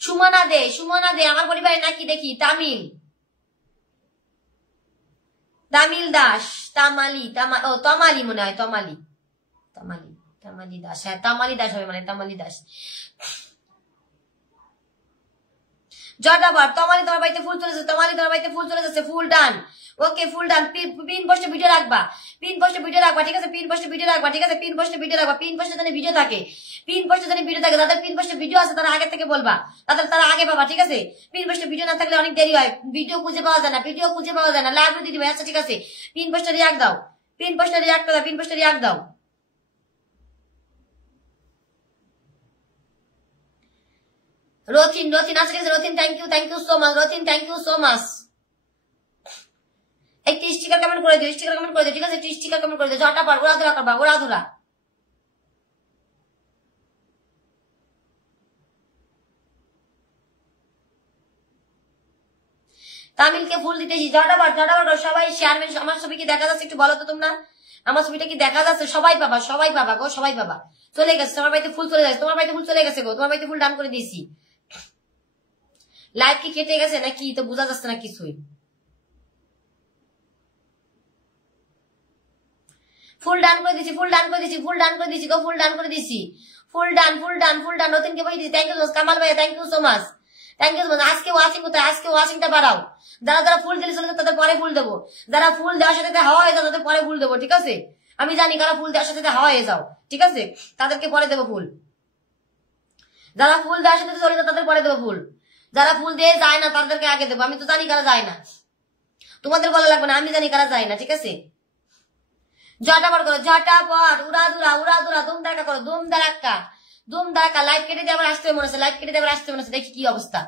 সুমনা দে আমার পরিবারের নাকি দেখি তামিল দাস তমালি মনে হয় তমালি দাস, হ্যাঁ তামালি দাস হবে, মানে তামালি দাস। জটাবার তমালি তোমার বাড়িতে ফুল চলে যাচ্ছে, তমালি তোমার বাড়িতে ফুল চলে যাচ্ছে, ফুল ডান। ওকে ফুল ডান। পিন পোস্টে ভিডিও রাখবা, ঠিক আছে, পিন পোস্টে ভিডিও রাখবা, ঠিক আছে, পিন পোস্টে যদি ভিডিও থাকে, তাদের পিন পোস্টে ভিডিও আছে তারা আগে থেকে বলবা, তারা আগে পাবা, ঠিক আছে। পিন পোস্টে ভিডিও না থাকলে অনেক দেরি হয়, ভিডিও খুঁজে পাওয়া যায় না, লাইভ দিয়ে দিবে। আচ্ছা ঠিক আছে, পিন পোস্টে রিয়াক্ট দাও, পিন পোস্টে রিয়াক্ট দাও। রথিন আচ্ছা ঠিক আছে, Rathin thank you so much, Rathin thank you so much. একটি স্টিকার কমেন্ট করে দিও, ঠিক আছে, একটি স্টিকার কমেন্ট করে দিও। ঝটাপট উড়াধুরা করবা, উড়াধুরা। তামিলকে ফুল দিতেছি, ঝটাপট সবাই শেয়ার। আমার ছবি কি দেখা যাচ্ছে একটু বলো তো তোমরা, আমার ছবিটা কি দেখা যাচ্ছে? সবাই পাবা গো, সবাই পাবা। চলে গেছে তোমার বাড়িতে ফুল, চলে গেছে তোমার বাড়িতে ফুল, চলে গেছে গো, তোমার বাড়িতে ফুল ডান করে দিয়েছি। লাইভ কি কেটে গেছে নাকি তো বোঝা যাচ্ছে না কিছুই। ফুল ডান করে দিছি গো, ফুল ডান করে দিছি। ফুল ডান। নতুনকে বই দিছি। থ্যাংক ইউ কামাল ভাইয়া, থ্যাংক ইউ সো মাচ। আজকে ওয়াচিং কোথায়? আজকে ওয়াচিংটা বাড়াও। যারা ফুল দিলে চলে তাদের পরে ফুল দেবো, যারা ফুল দেওয়ার সাথে হাওয়া হয়ে যাও তাদের পরে ফুল দেবো, ঠিক আছে। আমি জানি কারা ফুল দেওয়ার সাথে হাওয়া হয়ে যাও, ঠিক আছে, তাদেরকে পরে দেবো ফুল। যারা ফুল দেওয়ার সাথে চলে যাও তাদের পরে দেবো ফুল। যারা ফুল দিয়ে যায় না তাদেরকে আগে দেবো। আমি তো জানি কারা যায় না, তোমাদের বলা লাগবে না, আমি জানি কারা যায় না, ঠিক আছে। ঝটাপট করো, উড়াধুরা, দুম ধারাক্কা করো, দুম ধারাক্কা। লাইভ কেটে দিয়ে আবার আসতে মনে হচ্ছে, দেখি কি অবস্থা।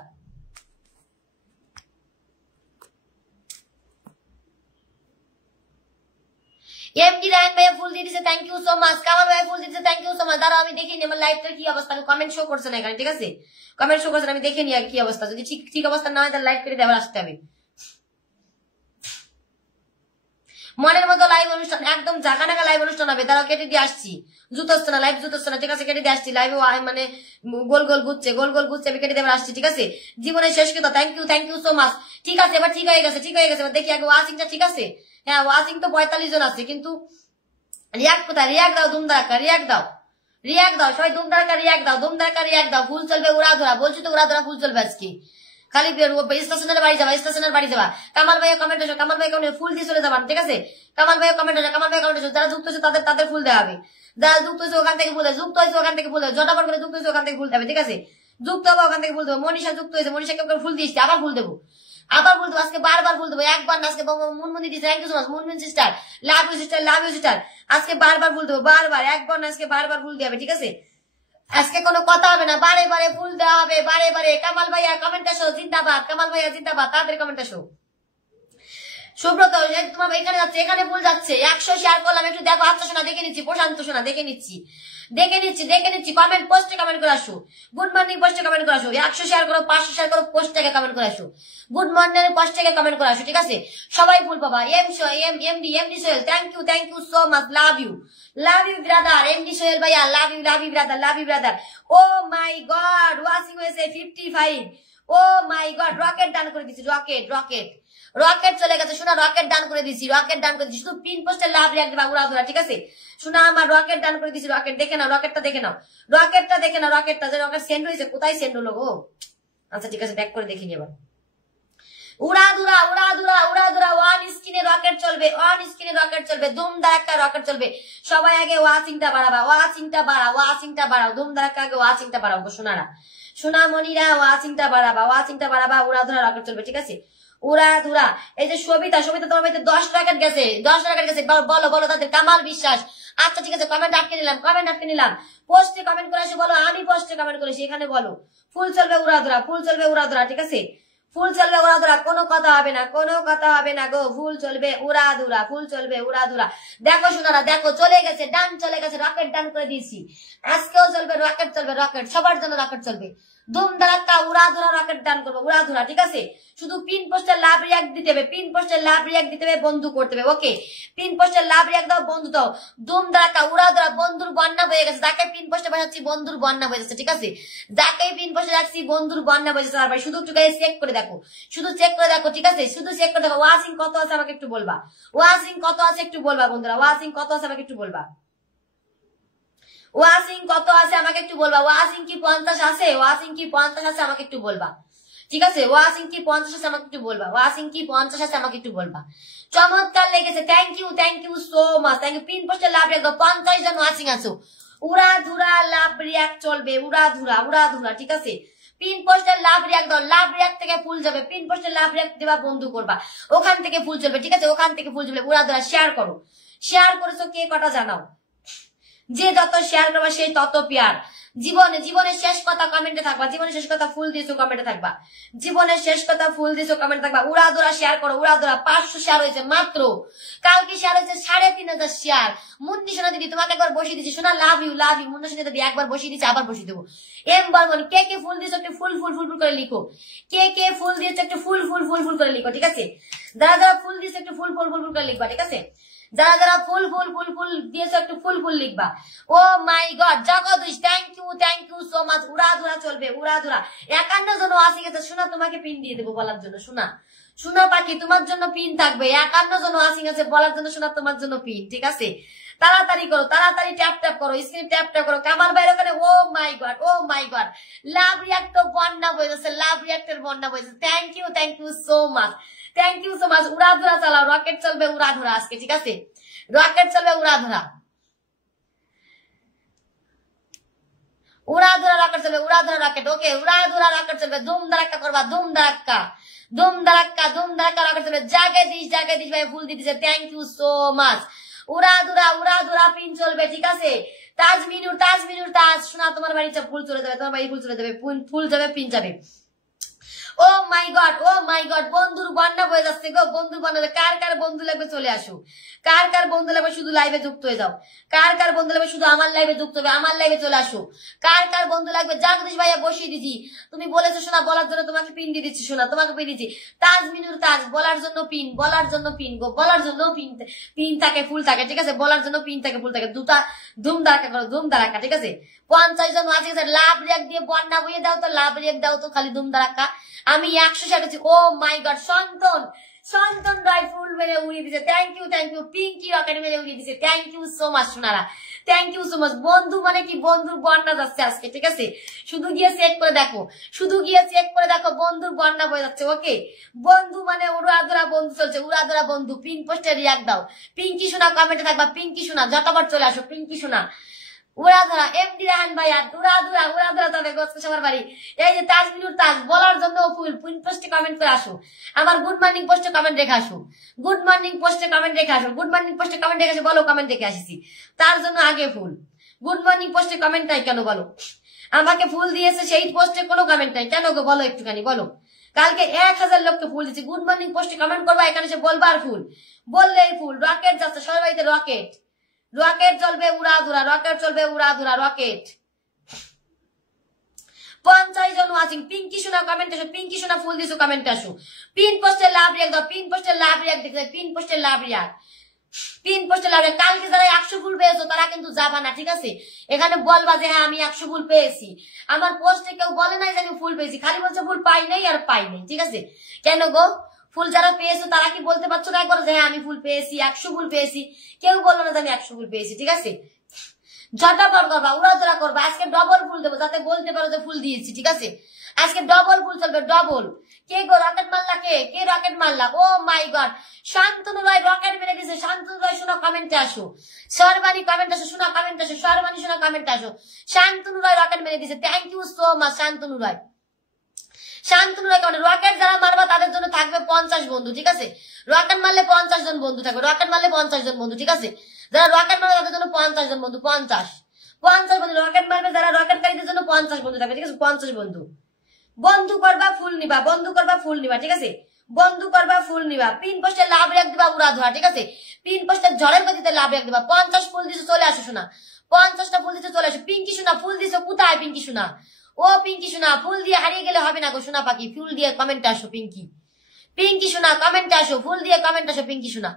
এমডি রায়ন ভাইয়া ফুল দিয়ে দিছে, thank you so much. Kamal ভাইয়া ফুল দিচ্ছে, থ্যাংক ইউ সো মাচ। দাঁড়াও আমি দেখিনি আমার লাইভটার কি অবস্থা, কমেন্ট শো করছে না এখানে, ঠিক আছে, কমেন্ট শো করছে না, আমি দেখে নি আর কি অবস্থা। যদি ঠিক অবস্থা না হয় তাহলে লাইভ কেটে দিয়ে আবার আসতে হবে। মনের মতো লাইভ অনুষ্ঠান, একদম জাগানাগা লাইভ অনুষ্ঠান হবে। তারা কেটে দিয়ে আসছি, জুতো হচ্ছে না, লাইভ জুতো হচ্ছে না, ঠিক আছে, কেটে দিয়ে আসছি। লাইভ মানে গোল ঘুরছে, আমি কেটে দিয়ে আসছি, ঠিক আছে। জীবনের শেষ কথা, থ্যাংক ইউ সো মাচ। ঠিক আছে, এবার ঠিক হয়ে গেছে, এবার দেখি আগে ওয়াচিংটা, ঠিক আছে। হ্যাঁ ওয়াচিং তো 45 জন আছে, কিন্তু রিয়াক্ট কোথায়? রিয়াক্ট দাও, দুম ধারাক্কা, রিয়াক্ট দাও সবাই, দুম ধারাক্কা রিয়াক্ট দাও। ফুল চলবে উড়াধুরা, বলছি তো উড়াধুরা ফুল চলবে আজকে। খালি স্টেশনের বাড়ি যাবা, কামাল ভাইয়া কমেন্ট আসো, ফুল দিয়ে চলে যাবান, ঠিক আছে। কামাল ভাইয়া কমেন্ট আসো, যারা যুক্ত হচ্ছে তাদের ফুল দেওয়া হবে। যারা যুক্ত হচ্ছে ওখান থেকে ফুল দেয়, জটাপট করে যুক্ত হচ্ছে ওখান থেকে ফুল দেবে, ঠিক আছে। যুক্ত হবে ওখান থেকে ফুল দেবো। মনীষা যুক্ত হয়েছে, মনীষাকে ফুল দিয়েছি, আবার ফুল দেবো। আজকে বারবার ফুল দেবো, একবার না। আজকে মুনমুনি দিচ্ছে, thank you so much Munmun sister, love you sister. আজকে বারবার ফুল দেবো, একবার না, আজকে বারবার ফুল দেবে, ঠিক আছে। আজকে কোনো কথা হবে না, বারে ফুল দেওয়া হবে, বারে। কামাল ভাইয়া কমেন্ট আসো, জিন্দাবাদ, তাদের কমেন্ট আসো। সুব্রত তোমার এখানে যাচ্ছে, এখানে ফুল যাচ্ছে, 100 শেয়ার করলাম, একটু দেখো। আচ্ছা শোনা দেখে নিচ্ছি, প্রশান্ত শোনা দেখে নিচ্ছি। কমেন্ট পোস্টে কমেন্ট করে আসো, গুড মর্নিং পোস্টে কমেন্ট করে আসো। 100 শেয়ার করো, 500 শেয়ার করো, পোস্ট থেকে কমেন্ট করে আসো, গুড মর্নিং পোস্ট থেকে কমেন্ট করে আসো, ঠিক আছে। সবাই ফুল পাবা। MD Sohel, thank you so much, love you brother. MD Sohel ভাইয়া, love you brother. Oh my god, watching হয়েছে 55। ও মাই গড, রকেট ডান করে দিছি, রকেট চলে গেছে শোনা, রকেট ডান করে দিছি, শুধু পিন পোস্টে লাভ রিয়াক্ট দিবা, উড়াধুরা, ঠিক আছে। শোনা আমার রকেট ডান করে দিছি, রকেট দেখে নাও, রকেটটা যে রকেট সেন্ড হয়েছে, কোথায় সেন্ড হলো গো? আচ্ছা ঠিক আছে, ব্যাক করে দেখি নি এবার। উড়াধুরা, ওয়ান স্ক্রিনে রকেট চলবে, ধুম ধারাক্কা রকেট চলবে। সবাই আগে ওয়াচিংটা বাড়াও, ধুম ধারাক্কা আগে ওয়াচিংটা বাড়াও গো সোনামণিরা, ওয়াচিংটা বাড়াবা, উড়াধুরা রকেট চলবে, ঠিক আছে। উড়াধুরা। এই যে সবিতা তোমার বাড়িতে 10 রকেট গেছে, বলো তাদের। কামাল বিশ্বাস, আচ্ছা ঠিক আছে, কমেন্ট আটকে নিলাম। পোস্টে কমেন্ট করে আসো, বলো আমি পোস্টে কমেন্ট করেছি, এখানে বলো। ফুল চলবে উড়াধুরা, ঠিক আছে। ফুল চলবে উড়াধুরা, কোনো কথা হবে না, কোনো কথা হবে না গো, ফুল চলবে উড়াধুরা, ফুল চলবে উড়াধুরা। দেখো শোনারা, দেখো চলে গেছে, ডান চলে গেছে, রকেট ডান করে দিয়েছি। আজকেও চলবে রকেট, চলবে রকেট, সবার জন্য রকেট চলবে। ধুম ধারাক্কা উড়াধুরা রকেট ডান করবো, উড়াধুরা, ঠিক আছে। শুধু পিন পোস্টের লাভ রিয়াক্ট দিতে হবে, পিন পোস্টের লাভ রিয়াক্ট দিতে হবে, বন্ধু করতে হবে, ওকে। পিন পোস্টের লাভ রিয়াক্ট দাও, বন্ধু দাও। ধুম ধারাক্কা উড়াধুরা, বন্ধুর বন্যা বয়ে গেছে। যাকে পিন পোস্টে বসাচ্ছি বন্ধুর বন্যা বয়ে যাচ্ছে, ঠিক আছে। যাকে পিন পোস্টে রাখছি বন্ধুর বন্যা বয়ে যাচ্ছে। শুধু একটু চেক করে দেখো, শুধু চেক করে দেখো, ঠিক আছে। শুধু চেক করে দেখো। ওয়াচিং কত আছে আমাকে একটু বলবা, ওয়াচিং কত আছে একটু বলবা বন্ধুরা, ওয়াচিং কত আছে আমাকে একটু বলবা, ওয়াচিং কত আছে আমাকে একটু বলবা। ওয়াচিং কি 50 আছে? ওয়াচিং কি 50 আছে আমাকে একটু বলবা, ঠিক আছে। ওয়াচিং কি 50 আছে আমাকে একটু বলবা, ওয়াচিং কি 50 আছে আমাকে একটু বলবা। চমৎকার লেগেছে, thank you so much, thank you. Pin পোস্টে লাভ রিয়াক্ট দাও, 50 জন ওয়াচিং আছো। উড়াধুরা লাভ রিয়াক্ট চলবে, উড়াধুরা উড়াধুরা, ঠিক আছে। পিন পোস্টের লাভ রিয়াক্ট দাও, লাভ রিয়াক্ট থেকে ফুল যাবে। পিন পোস্টের লাভ রিয়াক্ট দেবা, বন্ধু করবা, ওখান থেকে ফুল চলবে, ঠিক আছে। ওখান থেকে ফুল চলবে উড়াধুরা। শেয়ার করো, শেয়ার করেছো কে কটা জানাও। যে যত শেয়ার করবা সেই তত পিয়ার। জীবনের শেষ কথা কমেন্টে থাকবা, জীবনের শেষ কথা ফুল দিয়েছো কমেন্টে থাকবা, জীবনের শেষ কথা ফুল দিয়েছো কমেন্টে থাকবা। উড়াধুরা শেয়ার করো, উড়াধুরা। 500 শেয়ার হয়েছে মাত্র, কালকে শেয়ার হয়েছে 3500 শেয়ার। মুন্নি সোনা দিদি তোমাকে একবার বসিয়ে দিচ্ছি, সোনা লাভ ইউ মুন্নি সোনা দিদি, একবার বসিয়ে দিচ্ছি, আবার বসিয়ে দেবো। এম বর্মন, কে কে ফুল দিয়েছো একটু ফুল ফুল ফুল ফুল করে লিখো, কে কে ফুল দিয়েছো একটু ফুল ফুল ফুল ফুল করে লিখো, ঠিক আছে। যারা যারা ফুল দিয়েছো একটু ফুল ফুল ফুল ফুল করে লিখবা, ঠিক আছে। যারা যারা ফুল ফুল ফুল ফুল দিয়েছো একটু ফুল ফুল লিখবা। Oh my god, Jagadish, thank you so much. উড়াধুরা চলবে, উড়াধুরা। 51 জন আসি গেছে, শোনা তোমাকে পিন দিয়ে দেবো বলার জন্য, শোনা শোনা পাখি তোমার জন্য পিন থাকবে। 51 জন আসি গেছে বলার জন্য, শোনা তোমার জন্য পিন, ঠিক আছে। তাড়াতাড়ি করো, তাড়াতাড়ি ট্যাপ ট্যাপ করো, স্ক্রিন ট্যাপ ট্যাপ করো। কামাল ভাইয়ের ওখানে oh my god, oh my god, love react বন্যা বয়ে যাচ্ছে, লাভ রিয়াক্টের বন্যা বয়ে যাচ্ছে। Thank you so much, thank you so much. উড়াধুরা চালাও, রকেট চলবে উড়াধুরা আজকে, ঠিক আছে। রকেট চলবে উড়াধুরা, উড়াধুরা রকেট চলবে, উড়াধুরা রকেট, ওকে। উড়াধুরা রকেট চলবে, ধুম ধারাক্কা করবা, ধুম ধারাক্কা, ধুম ধারাক্কা, ধুম ধারাক্কা রকেট চলবে। জাগেদিশ ভাই ফুল দিতেছে, থ্যাংক ইউ সো মাচ। উড়াধুরা উড়াধুরা পিন চলবে, ঠিক আছে। তাজমিনুর শোনা তোমার বাড়ি ফুল চলে যাবে, তোমার বাড়ি ফুল চলে যাবে, ফুল যাবে, পিন যাবে। ও মাই গড, বন্ধুর বন্যা বয়ে যাচ্ছে গো, বন্ধুর বন্যা। কার কার বন্ধু লাগবে চলে আসো, কার কার বন্ধু লাগবে শুধু লাইভে যুক্ত হয়ে যাও, কার কার বন্ধু লাগবে শুধু আমার লাইভে যুক্ত হবে, আমার লাইভে চলে আসো। কার কার বন্ধু লাগবে, জাগদীশ ভাইয়া বসিয়ে দিচ্ছি, তুমি বলেছো শোনা বলার জন্য তোমাকে পিন দিয়ে দিচ্ছি, শোনা তোমাকে পিন দিচ্ছি। তাজমিনুর বলার জন্য পিন, বলার জন্য পিন গো, বলার জন্য পিন, পিন থাকে ফুল থাকে, ঠিক আছে। বলার জন্য পিন থাকে ফুল থাকে, দুটা ধুম ধারাক্কা করো, ধুম ধারাক্কা, ঠিক আছে। 50 জন আছে, লাভ রিয়াক্ট দিয়ে বন্যা বইয়ে দাও তো, লাভ রিয়াক্ট দাও তো, খালি ধুম ধারাক্কা। আমি 100 শেয়ার করছি। ও মাই গড, সন্তন রায় ফুল মেরে উড়িয়ে দিছে, থ্যাংক ইউ। পিঙ্কি রকেট মেরে উড়িয়ে দিছে, থ্যাংক ইউ সো মাচ সোনারা, থ্যাংক ইউ সো মাচ। বন্ধু মানে কি, বন্ধুর বন্যা যাচ্ছে আজকে, ঠিক আছে। শুধু গিয়ে চেক করে দেখো, শুধু গিয়ে চেক করে দেখো, বন্ধুর বন্যা বয়ে যাচ্ছে, ওকে। বন্ধু মানে উড়াধুরা বন্ধু চলছে, উড়াধুরা বন্ধু। পিন পোস্টে রিয়াক্ট দাও, পিঙ্কি সোনা কমেন্টে থাকবা, পিঙ্কি সোনা যতবার চলে আসো, পিঙ্কি সোনা। উড়াধুরা এমডি রাহান ভাইয়া, উড়াধুরা তবে সবার বাড়ি। এই যে তাজমিনুর বলার জন্য ফুল, পিন পোস্টে কমেন্ট করে আসো, আমার গুড মর্নিং পোস্টে কমেন্ট রেখে আসো, গুড মর্নিং পোস্টে কমেন্ট রেখে আসো, গুড মর্নিং পোস্টে কমেন্ট রেখে আসো, বলো কমেন্ট রেখে আসিছি, তার জন্য আগে ফুল। গুড মর্নিং পোস্টে কমেন্ট নাই কেন বলো, আমাকে ফুল দিয়েছে সেই পোস্টে কোনো কমেন্ট নাই কেন গো, বলো একটুখানি বলো। কালকে 1000 লোককে ফুল দিচ্ছি, গুড মর্নিং পোস্টে কমেন্ট করবা, এখানে সে বলবার ফুল, বললেই ফুল। রকেট যাচ্ছে সবার বাড়িতে, রকেট, রকেট চলবে উড়াধুরা, রকেট চলবে উড়াধুরা, রকেট। 50 জন ওয়াচিং। পিঙ্কি সোনা কমেন্ট আসো, পিঙ্কি সোনা ফুল দিছো কমেন্ট আসো। পিন পোস্টে লাভ রিয়াক্ট দাও, পিন পোস্টে লাভ রিয়াক্ট দেখবে, পিন পোস্টে লাভ রিয়াক্ট, পিন পোস্টে লাভ রিয়াক্ট। কালকে যারা 100 ফুল পেয়েছো তারা কিন্তু যাবা না, ঠিক আছে। এখানে বলবা যে হ্যাঁ আমি 100 ফুল পেয়েছি, আমার পোস্টে কেউ বলে নাই যে আমি ফুল পেয়েছি, খালি বলছে ফুল পাই নাই আর পাই নাই, ঠিক আছে। কেন গো, ফুল যারা পেয়েছো তারা কি বলতে পারছো না একবার যে হ্যাঁ আমি ফুল পেয়েছি, 100 ফুল পেয়েছি? কেউ বললো না যে আমি 100 ফুল পেয়েছি, ঠিক আছে। ঝটাপট করবা, উড়াধুরা করবা। আজকে ডবল ফুল দেবো যাতে বলতে পারো যে ফুল দিয়েছি, ঠিক আছে। আজকে ডবল ফুল চলবে, double. K go rocket মারলা, K rocket মারলা? O my god, Shantanu Roy rocket মেরে দিয়েছে। শান্তনু রায় শোনা কমেন্টে আসো, সরবানি কমেন্ট আসো, শোনা কমেন্ট আসো, সরবানি শোনা কমেন্ট আসো। শান্তনু রায় রকেট মেরে দিয়েছে, thank you so much Shantanu Roy. Shantanu Roy comment, rocket যারা মারবা তাদের জন্য থাকবে 50 বন্ধু, ঠিক আছে। রকেট মারলে 50 জন বন্ধু থাকবে, রকেট মারলে 50 জন বন্ধু, ঠিক আছে। যারা রকেট মারবে তাদের জন্য 50 জন বন্ধু, 50 বন্ধু রকেট মারবে, যারা রকেটকারীদের জন্য 50 বন্ধু থাকবে, ঠিক আছে। 50 বন্ধু, বন্ধু করবা ফুল নিবা, বন্ধু করবা ফুল নিবা, ঠিক আছে? বন্ধু করবা ফুল নিবা, পিন পোস্টে লাভ রেখ দিবা উড়া ধরা, ঠিক আছে? পিন পোস্টের ঝড়ের গতিতে লাভ রেখ দিবা। 50 ফুল দিছো, চলে আসো শোনা। 50টা ফুল দিছো, চলে আসো। পিঙ্কি শোনা ফুল দিছো কোথায়? পিঙ্কি শোনা, ও পিঙ্কি শোনা, ফুল দিয়ে হারিয়ে গেলে হবে না গো শোনা পাখি। ফুল দিয়ে কমেন্টে আসো পিঙ্কি, পিঙ্কি শোনা কমেন্টে আসো, ফুল দিয়ে কমেন্টে আসো পিঙ্কি শোনা,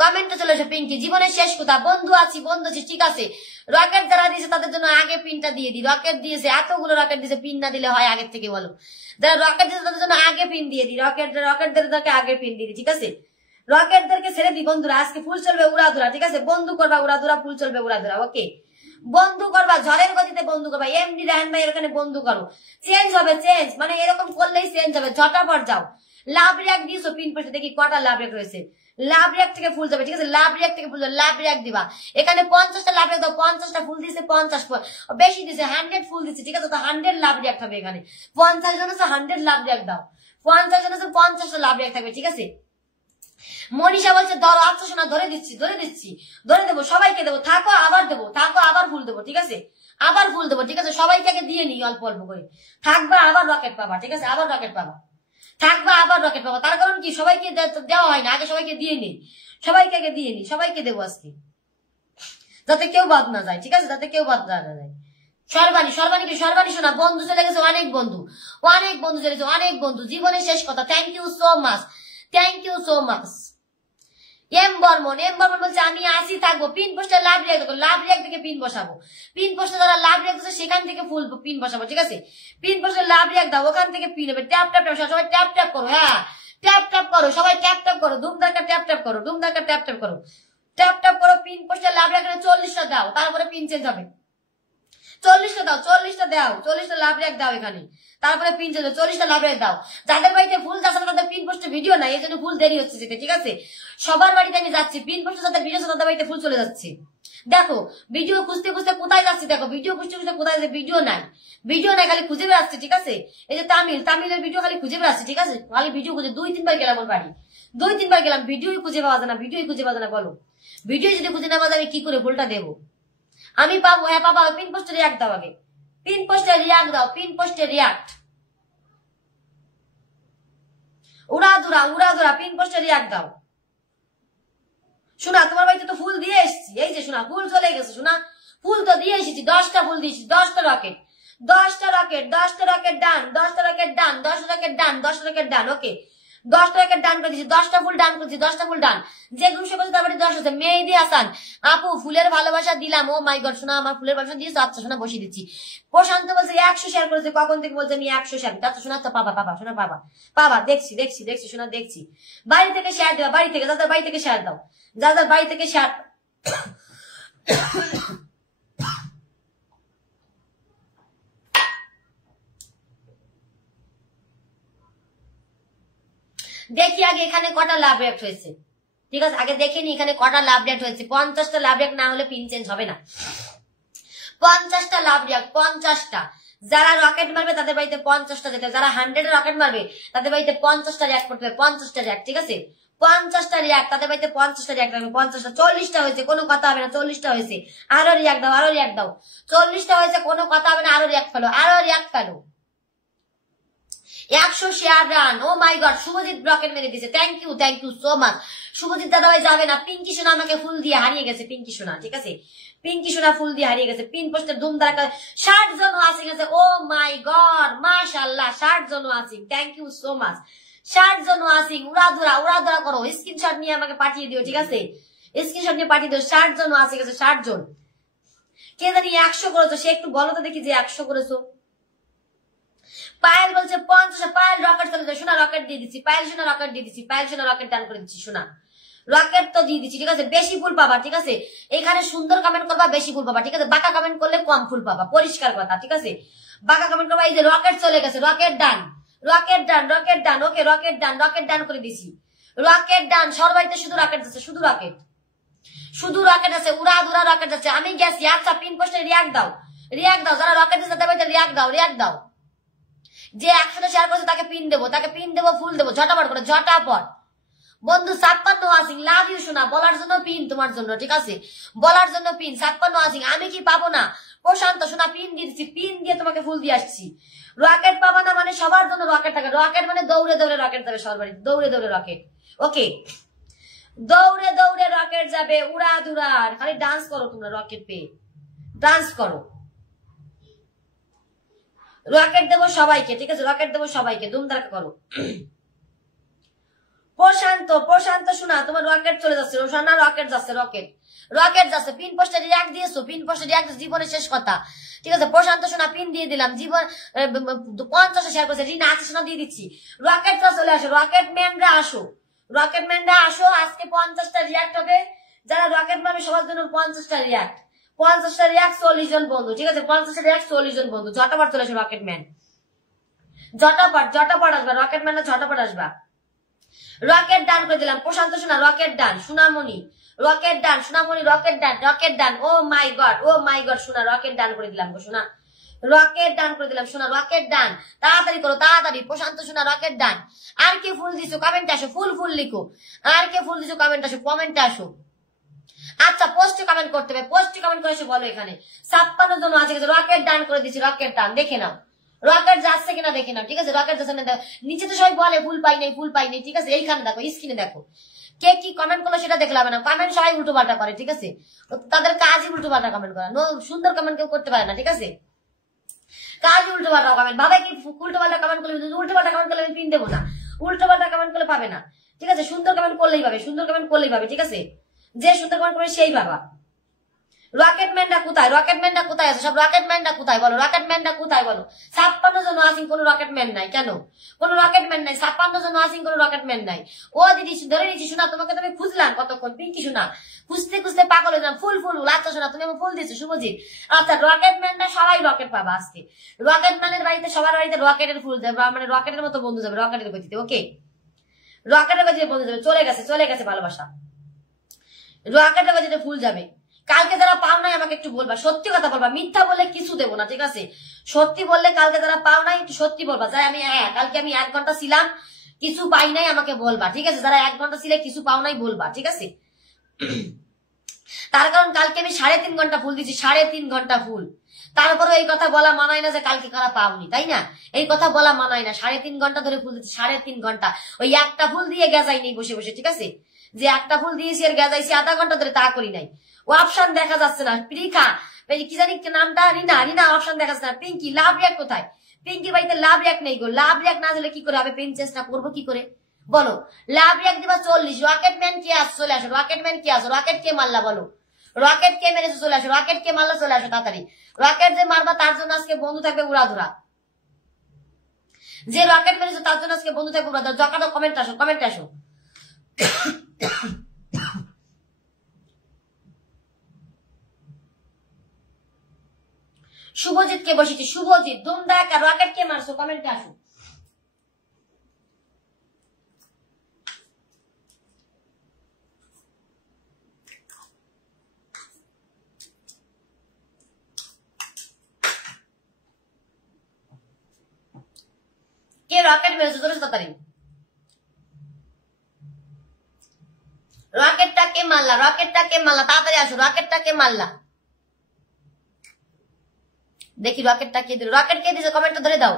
কমেন্টে চলে আসো পিঙ্কি। জীবনের শেষ কথা, বন্ধু আছি, বন্ধু আছি, ঠিক আছে? রকেট যারা দিয়েছে তাদের জন্য আগে পিনটা দিয়ে দিই। রকেট দিয়েছে, এতগুলো রকেট দিয়েছে, পিন না দিলে হয় আগের থেকে? বলো, যারা রকেট দিয়েছে তাদের জন্য আগে পিন দিয়ে দিই। রকেটদেরকে আগে পিন দিয়ে দিই, ঠিক আছে? রকেটদেরকে ছেড়ে দিই বন্ধুরা, আজকে ফুল চলবে উড়াধুরা, ঠিক আছে? বন্ধু করবা উড়াধুরা, ফুল চলবে উড়াধুরা, ওকে? বন্ধু করবা ঝড়ের গতিতে, বন্ধু করবা। এমডি রায়হান ভাই এখানে বন্ধু করো, চেঞ্জ হবে, চেঞ্জ মানে এরকম করলেই চেঞ্জ হবে। ঝটাপট যাও। লাভ রিয়াক্ট দিয়েছো পিন পোস্টে, দেখি কটা লাভ রিয়াক্ট হয়েছে। লাভ রিয়াক্ট থেকে ফুল যাবে, ঠিক আছে? লাভ রিয়াক্ট থেকে ফুল যাবে, লাভ রিয়াক্ট দিবা। এখানে 50টা লাভ রিয়াক্ট দাও, 50টা ফুল দিছে, 50 বেশি দিছে, 100 ফুল দিছে, ঠিক আছে? তো 100 লাভ রিয়াক্ট হবে এখানে। 50 জন আছে, 100 লাভ রিয়াক্ট দাও। 50 জন আছে, 50টা লাভ রিয়াক্ট থাকবে, ঠিক আছে? মনীষা বলছে ধরো। আচ্ছা শোনা, ধরে দিচ্ছি, ধরে দিচ্ছি, ধরে দেবো, সবাইকে দেবো। থাকো আবার দেবো, থাকো আবার ফুল দেবো, ঠিক আছে? আবার ফুল দেবো, ঠিক আছে? সবাইকে দিয়ে নিই অল্প অল্প করে। থাকবা আবার রকেট পাবা, ঠিক আছে? আবার রকেট পাবা, থাকবা আবার রকেট পাবা। তার কারণ কি, সবাইকে দেওয়া হয় না, আগে সবাইকে দিয়ে নিই, সবাইকে আগে দিয়ে নিই, সবাইকে দেবো আজকে, যাতে কেউ বাদ না যায়, ঠিক আছে? যাতে কেউ বাদ না যায়। সর্বাণী, সর্বাণী কি? সর্বাণী শোনা, বন্ধু চলে গেছে, অনেক বন্ধু, অনেক বন্ধু চলে গেছে, অনেক বন্ধু। জীবনের শেষ কথা, thank you so much, thank you so much. M Barman বলছে আমি আসি থাকবো। পিন পোস্টে লাভ রিয়াক্ট দেবো, লাভ রিয়াক্ট থেকে পিন বসাবো। পিন পোস্টে যারা লাভ রিয়াক্ট দিচ্ছে সেখান থেকে ফুল পিন বসাবো, ঠিক আছে? পিন পোস্টে লাভ রিয়াক্ট দাও, ওখান থেকে পিন হবে। ট্যাপ ট্যাপ ট্যাপ, সবাই ট্যাপ ট্যাপ করো, হ্যাঁ ট্যাপ ট্যাপ করো, সবাই ট্যাপ ট্যাপ করো, ধুমধাক্কা ট্যাপ ট্যাপ করো, ধুমধাক্কা ট্যাপ ট্যাপ করো, ট্যাপ ট্যাপ করো। পিন পোস্টে লাভ রিয়াক্ট 40টা দাও, তারপরে পিন চেঞ্জ হবে। 40টা দাও, 40টা দাও, 40টা লাভ রিয়াক্ট দাও এখানে, তারপরে পিন চেঞ্জ হবে। 40টা লাভ রিয়াক্ট দাও। যাদের বাড়িতে ফুল যাচ্ছে তাদের পিন পোস্টে ভিডিও নাই, এই জন্য ফুল দেরি হচ্ছে যেতে, ঠিক আছে? সবার বাড়িতে আমি যাচ্ছি, পিন পোস্টে যাদের ভিডিও আছে তাদের বাড়িতে ফুল চলে যাচ্ছে। দেখো ভিডিও খুঁজতে খুঁজতে কোথায় যাচ্ছি, দেখো ভিডিও খুঁজতে খুঁজতে কোথায় যাচ্ছে, ভিডিও নাই, ভিডিও নাই, খালি খুঁজে বেড়াচ্ছে, ঠিক আছে? এই যে তামিলের ভিডিও খালি খুঁজে বেড়াচ্ছে, ঠিক আছে? খালি ভিডিও খুঁজে 2-3 বার গেলাম ওর বাড়ি, 2-3 বার গেলাম, ভিডিওই খুঁজে পাওয়া যায় না, ভিডিওই খুঁজে পাওয়া যায় না। বলো, ভিডিও যদি খুঁজে না পাওয়া যায় আমি কি করে ফুলটা দেবো? আমি পাবো, হ্যাঁ পাবো। পিন পোস্টে রিয়াক্ট দাও আগে, পিন পোস্টে রিয়াক্ট দাও, পিন পোস্টে রিয়াক্ট উড়াধুরা, উড়াধুরা, পিন পোস্টে রিয়াক্ট দাও। শোনা, তোমার বাড়িতে তো ফুল দিয়ে এসেছি, এই যে শোনা ফুল চলে গেছে, শোনা ফুল তো দিয়ে এসেছি, 10টা ফুল দিয়েছি, 10টা রকেট, 10টা রকেট, 10টা রকেট ডান, 10টা রকেট ডান, 10টা রকেট ডান, 10টা রকেট ডান, ওকে? 10টা রকেট ডান করে দিয়েছি, 10টা ফুল ডান করেছি, 10টা ফুল ডান। যে গ্রুপে বলছে তার বাড়ি 10 আছে। মেহেদি হাসান আপু, ফুলের ভালোবাসা দিলাম। ও মাই গড, শোনা আমার ফুলের ভালোবাসা দিয়েছো? আচ্ছা শোনা, বসিয়ে দিচ্ছি। প্রশান্ত বলছে 100 শেয়ার করেছে, কখন থেকে বলছে আমি 100 শেয়ার। আচ্ছা শোনা, তো পাবা, পাবা শোনা, পাবা, পাবা, দেখছি দেখছি দেখছি শোনা, দেখছি। বাড়ি থেকে শেয়ার দেওয়া, বাড়ি থেকে, যাদের বাড়ি থেকে শেয়ার দাও, যাদের বাড়ি থেকে শেয়ার। দেখি আগে এখানে কটা লাভ রিয়াক্ট হয়েছে, ঠিক আছে? আগে দেখে নি এখানে কটা লাভ রিয়াক্ট হয়েছে। 50টা লাভ রিয়াক্ট না হলে পিন চেঞ্জ হবে না। 50টা লাভ রিয়াক্ট, 50টা। যারা রকেট মারবে তাদের বাড়িতে 50টা যেতে, যারা 100 রকেট মারবে তাদের বাড়িতে 50টা রিয়াক্ট করতে হবে, 50টা রিয়াক্ট, ঠিক আছে? 50টা রিয়াক্ট, তাদের বাড়িতে 50টা রিয়াক্ট হবে, 50টা। 40টা হয়েছে, কোনো কথা হবে না, 40টা হয়েছে, আরো রিয়াক্ট দাও, আরো রিয়াক্ট দাও। 40টা হয়েছে, কোনো কথা হবে না, আরো রিয়াক্ট ফেলো, আরো রিয়াক্ট ফেলো। 100 শেয়ার রান। Oh my god, Subhajit rocket মেরে দিয়েছে, thank you so much. Subhajit দাদা ভাই যাবে না, পিঙ্কি সোনা আমাকে ফুল দিয়ে হারিয়ে গেছে, পিঙ্কি সোনা, ঠিক আছে? পিঙ্কি সোনা ফুল দিয়ে হারিয়ে গেছে। পিন পোস্টের ধুম ধারাকা 60 জন আসি গেছে। ও মাই গড, মাশাআল্লাহ, 60 জন আসি, থ্যাংক ইউ সো মাচ। 60 জন আসি, উড়াধুরা, উড়াধুরা করো, স্ক্রিনশট নিয়ে আমাকে পাঠিয়ে দিও, ঠিক আছে? স্ক্রিনশট নিয়ে পাঠিয়ে দিও। 60 জন আসি গেছে, 60 জন। কে জানি 100 করেছো, সে একটু বলো তো দেখি যে 100 করেছো। পায়েল বলছে 50। পায়েল রকেট চলে যায়, শোনা রকেট দিয়ে দিচ্ছি, পায়েল শোনা রকেট দিয়ে দিচ্ছি, পায়েল শোনা রকেট ডান করে দিচ্ছি, শোনা রকেট তো দিয়ে দিচ্ছি, ঠিক আছে? বেশি ফুল পাবা, ঠিক আছে? এখানে সুন্দর কমেন্ট করবা, বেশি ফুল পাবা, ঠিক আছে? বাঁকা কমেন্ট করলে কম ফুল পাবা, পরিষ্কার কথা, ঠিক আছে? বাঁকা কমেন্ট করবা। এই যে রকেট চলে গেছে, রকেট ডান, রকেট ডান, রকেট ডান, ওকে রকেট ডান, রকেট ডান করে দিছি, রকেট ডান। সবাইতে শুধু রকেট আছে, শুধু রকেট, শুধু রকেট আছে, উড়াধুরা রকেট আছে। আমি গেছি। আচ্ছা পিন পোস্টে রিয়াক্ট দাও, রিয়াক্ট দাও, যারা রকেট আছে তাদের রিয়াক্ট দাও, রিয়াক্ট দাও। যে 100 শেয়ার করছে তাকে পিন দেবো, তাকে পিন দেবো, ফুল দেবো, ঝটাপট করে, ঝটাপট বন্ধু 56 ওয়াচিং, লাভ ইউ শোনা। বলার জন্য পিন তোমার জন্য, ঠিক আছে, বলার জন্য পিন 56 ওয়াচিং। আমি কি পাবো না? প্রশান্ত শোনা পিন দিয়ে দিচ্ছি, পিন দিয়ে তোমাকে ফুল দিয়ে আসছি। রকেট পাবা না মানে সবার জন্য রকেট থাকে। রকেট মানে দৌড়ে দৌড়ে রকেট যাবে সবার বাড়ি, দৌড়ে দৌড়ে রকেট। ওকে, দৌড়ে দৌড়ে রকেট যাবে, উড়া ধুরার। খালি ডান্স করো তোমরা, রকেট পেয়ে ডান্স করো। রকেট দেবো সবাইকে, ঠিক আছে, রকেট দেবো সবাইকে, ধুমধারাক্কা করো। প্রশান্ত, প্রশান্ত শোনা তোমার রকেট চলে যাচ্ছে। রোশানা রকেট যাচ্ছে, রকেট রকেট যাচ্ছে। পিন পোস্টে রিয়াক্ট দিয়েছো, পিন পোস্টে রিয়াক্ট জীবনের শেষ কথা, ঠিক আছে। প্রশান্ত শোনা পিন দিয়ে দিলাম, জীবন 50 শেয়ার করেছে। রিনা আছে শোনা দিয়ে দিচ্ছি। রকেটরা চলে আসো, রকেট ম্যানরা আসো, রকেট ম্যানরা আসো। আজকে 50টা রিয়াক্ট হবে। যারা রকেট ম্যান সবার জন্য 50টা রিয়াক্ট, 50টা রিয়াক্ট 40 জন বন্ধু, ঠিক আছে, 50টা রিয়াক্ট 40 জন বন্ধু। ঝটাপট চলে আসো রকেট ম্যান, ঝটাপট ঝটাপট আসবা, রকেট ম্যানরা ঝটাপট আসবা। রকেট ডান করে দিলাম। প্রশান্ত শোনা rocket done, Sonamoni rocket done, Sonamoni rocket done, rocket done. O my god, oh my god, শোনা রকেট ডান করে দিলাম গো শোনা, রকেট ডান করে দিলাম শোনা, রকেট ডান। তাড়াতাড়ি করো তাড়াতাড়ি। প্রশান্ত শোনা রকেট ডান। আর কে ফুল দিছো কমেন্টে আসো, ফুল ফুল লিখো। আর কে ফুল দিছো কমেন্ট আসো, কমেন্টে আসো। আচ্ছা পোস্টে কমেন্ট করতে হবে, পোস্টে কমেন্ট করে এসে বলো। এখানে 56 জন আছে, রকেট ডান করে দিচ্ছি, রকেট ডান। দেখে নাও রকেট যাচ্ছে কিনা, দেখে নাও, ঠিক আছে, রকেট যাচ্ছে না। নিচে তো সবাই বলে ফুল পাই নাই, ফুল পাই নাই, ঠিক আছে। এইখানে দেখো, স্ক্রিনে দেখো কে কি কমেন্ট করলো সেটা দেখলে হবে না। কমেন্ট সবাই উল্টো পাল্টা করে, ঠিক আছে, তাদের কাজই উল্টো পাল্টা কমেন্ট করা। সুন্দর কমেন্ট কেউ করতে পারে না, ঠিক আছে, কাজই উল্টো পাল্টা কমেন্ট। ভাবে কি উল্টো পাল্টা কমেন্ট করলে, উল্টো পাল্টা কমেন্ট করলে আমি পিন দেবো না। উল্টো পাল্টা কমেন্ট করলে পাবে না, ঠিক আছে। সুন্দর কমেন্ট করলেই পাবে, সুন্দর কমেন্ট করলেই পাবে, ঠিক আছে। যে সুন্দর কমেন্ট করবে সেই বাবা। রকেট ম্যানরা কোথায়, রকেট ম্যানরা কোথায় আছে সব, রকেট ম্যানরা কোথায় বলো, রকেট ম্যানরা কোথায় বলো। 56 জন আসিং, কোন রকেট ম্যান নাই কেন, কোন রকেট ম্যান নাই। 56 জন আসিং, কোন রকেট ম্যান নাই। ও দিদি ধরে নিচ্ছি শোনা, তোমাকে তুমি খুঁজলাম কতক্ষণ, পিঙ্কি শোনা খুঁজতে খুঁজতে পাগল হয়ে যাম। ফুল ফুল আচ্ছা শোনা, তুমি ফুল দিচ্ছ শুভজিৎ। আচ্ছা রকেট ম্যানরা সবাই রকেট পাবা আজকে। রকেট ম্যানের বাড়িতে সবার বাড়িতে রকেটের ফুল দেবে, মানে রকেটের মতো বন্ধু যাবে, রকেটের গতিতে। ওকে, রকেটের গতিতে বন্ধু যাবে। চলে গেছে, চলে গেছে ভালোবাসা, রকেটের গতিতে ফুল যাবে। কালকে যারা পাও নাই আমাকে একটু বলবা, সত্যি কথা বলবা, মিথ্যা বলে কিছু দেবো না, ঠিক আছে। সত্যি বললে কালকে যারা পাও নাই একটু সত্যি বলবা। যাই আমি কালকে আমি 1 ঘন্টা ছিলাম কিছু পাই নাই আমাকে বলবা, ঠিক আছে। যারা 1 ঘন্টা ছিলে কিছু পাও নাই বলবা, ঠিক আছে। তার কারণ কালকে আমি 3.5 ঘন্টা ফুল দিচ্ছি, 3.5 ঘন্টা ফুল। তারপরে এই কথা বলা মানায় না যে কালকে কারা পাওনি, তাই না, এই কথা বলা মানায় না। 3.5 ঘন্টা ধরে ফুল দিচ্ছি, 3.5 ঘন্টা। ওই একটা ফুল দিয়ে গেজাই নেই বসে বসে, ঠিক আছে, যে একটা ফুল দিয়েছি আর গেজাইছি আধা ঘন্টা ধরে তা করি নাই। ও অপশন দেখা যাচ্ছে না। প্রিকা কি জানি নামটা, রিনা, রিনা অপশন দেখা যাচ্ছে না। পিঙ্কি লাভ রিয়াক্ট কোথায়, পিঙ্কির বাড়িতে লাভ রিয়াক্ট নেই গো। লাভ রিয়াক্ট না দিলে কি করে হবে, পেন চেষ্টা করবো কি করে বলো। লাভ রিয়াক্ট দিবা 40। রকেট ম্যান কে আসো, চলে আসো। রকেট ম্যান কে আসো, রকেট কে মারলা বলো, রকেট কে মেরেছো চলে আসো, রকেট কে মারলা চলে আসো তাড়াতাড়ি। রকেট যে মারবা তার জন্য আজকে বন্ধু থাকবে উড়াধুরা, যে রকেট মেরেছো তার জন্য আজকে বন্ধু থাকবে উড়াধুরা। জকাটো কমেন্ট আসো, কমেন্ট আসো। শুভজিৎ কে বসেছি, শুভজিৎ ধুমধাক। আর রকেট কে মারছো কমেন্টে আসো। কে রকেট মেরেছো চলে তাড়াতাড়ি। রকেটটা কে মারলা, রকেটটা কে মারলা তাড়াতাড়ি আসো। রকেটটা কে মারলা দেখি, রকেটটা কে দিল, রকেট কে দিছে কমেন্টটা ধরে দাও।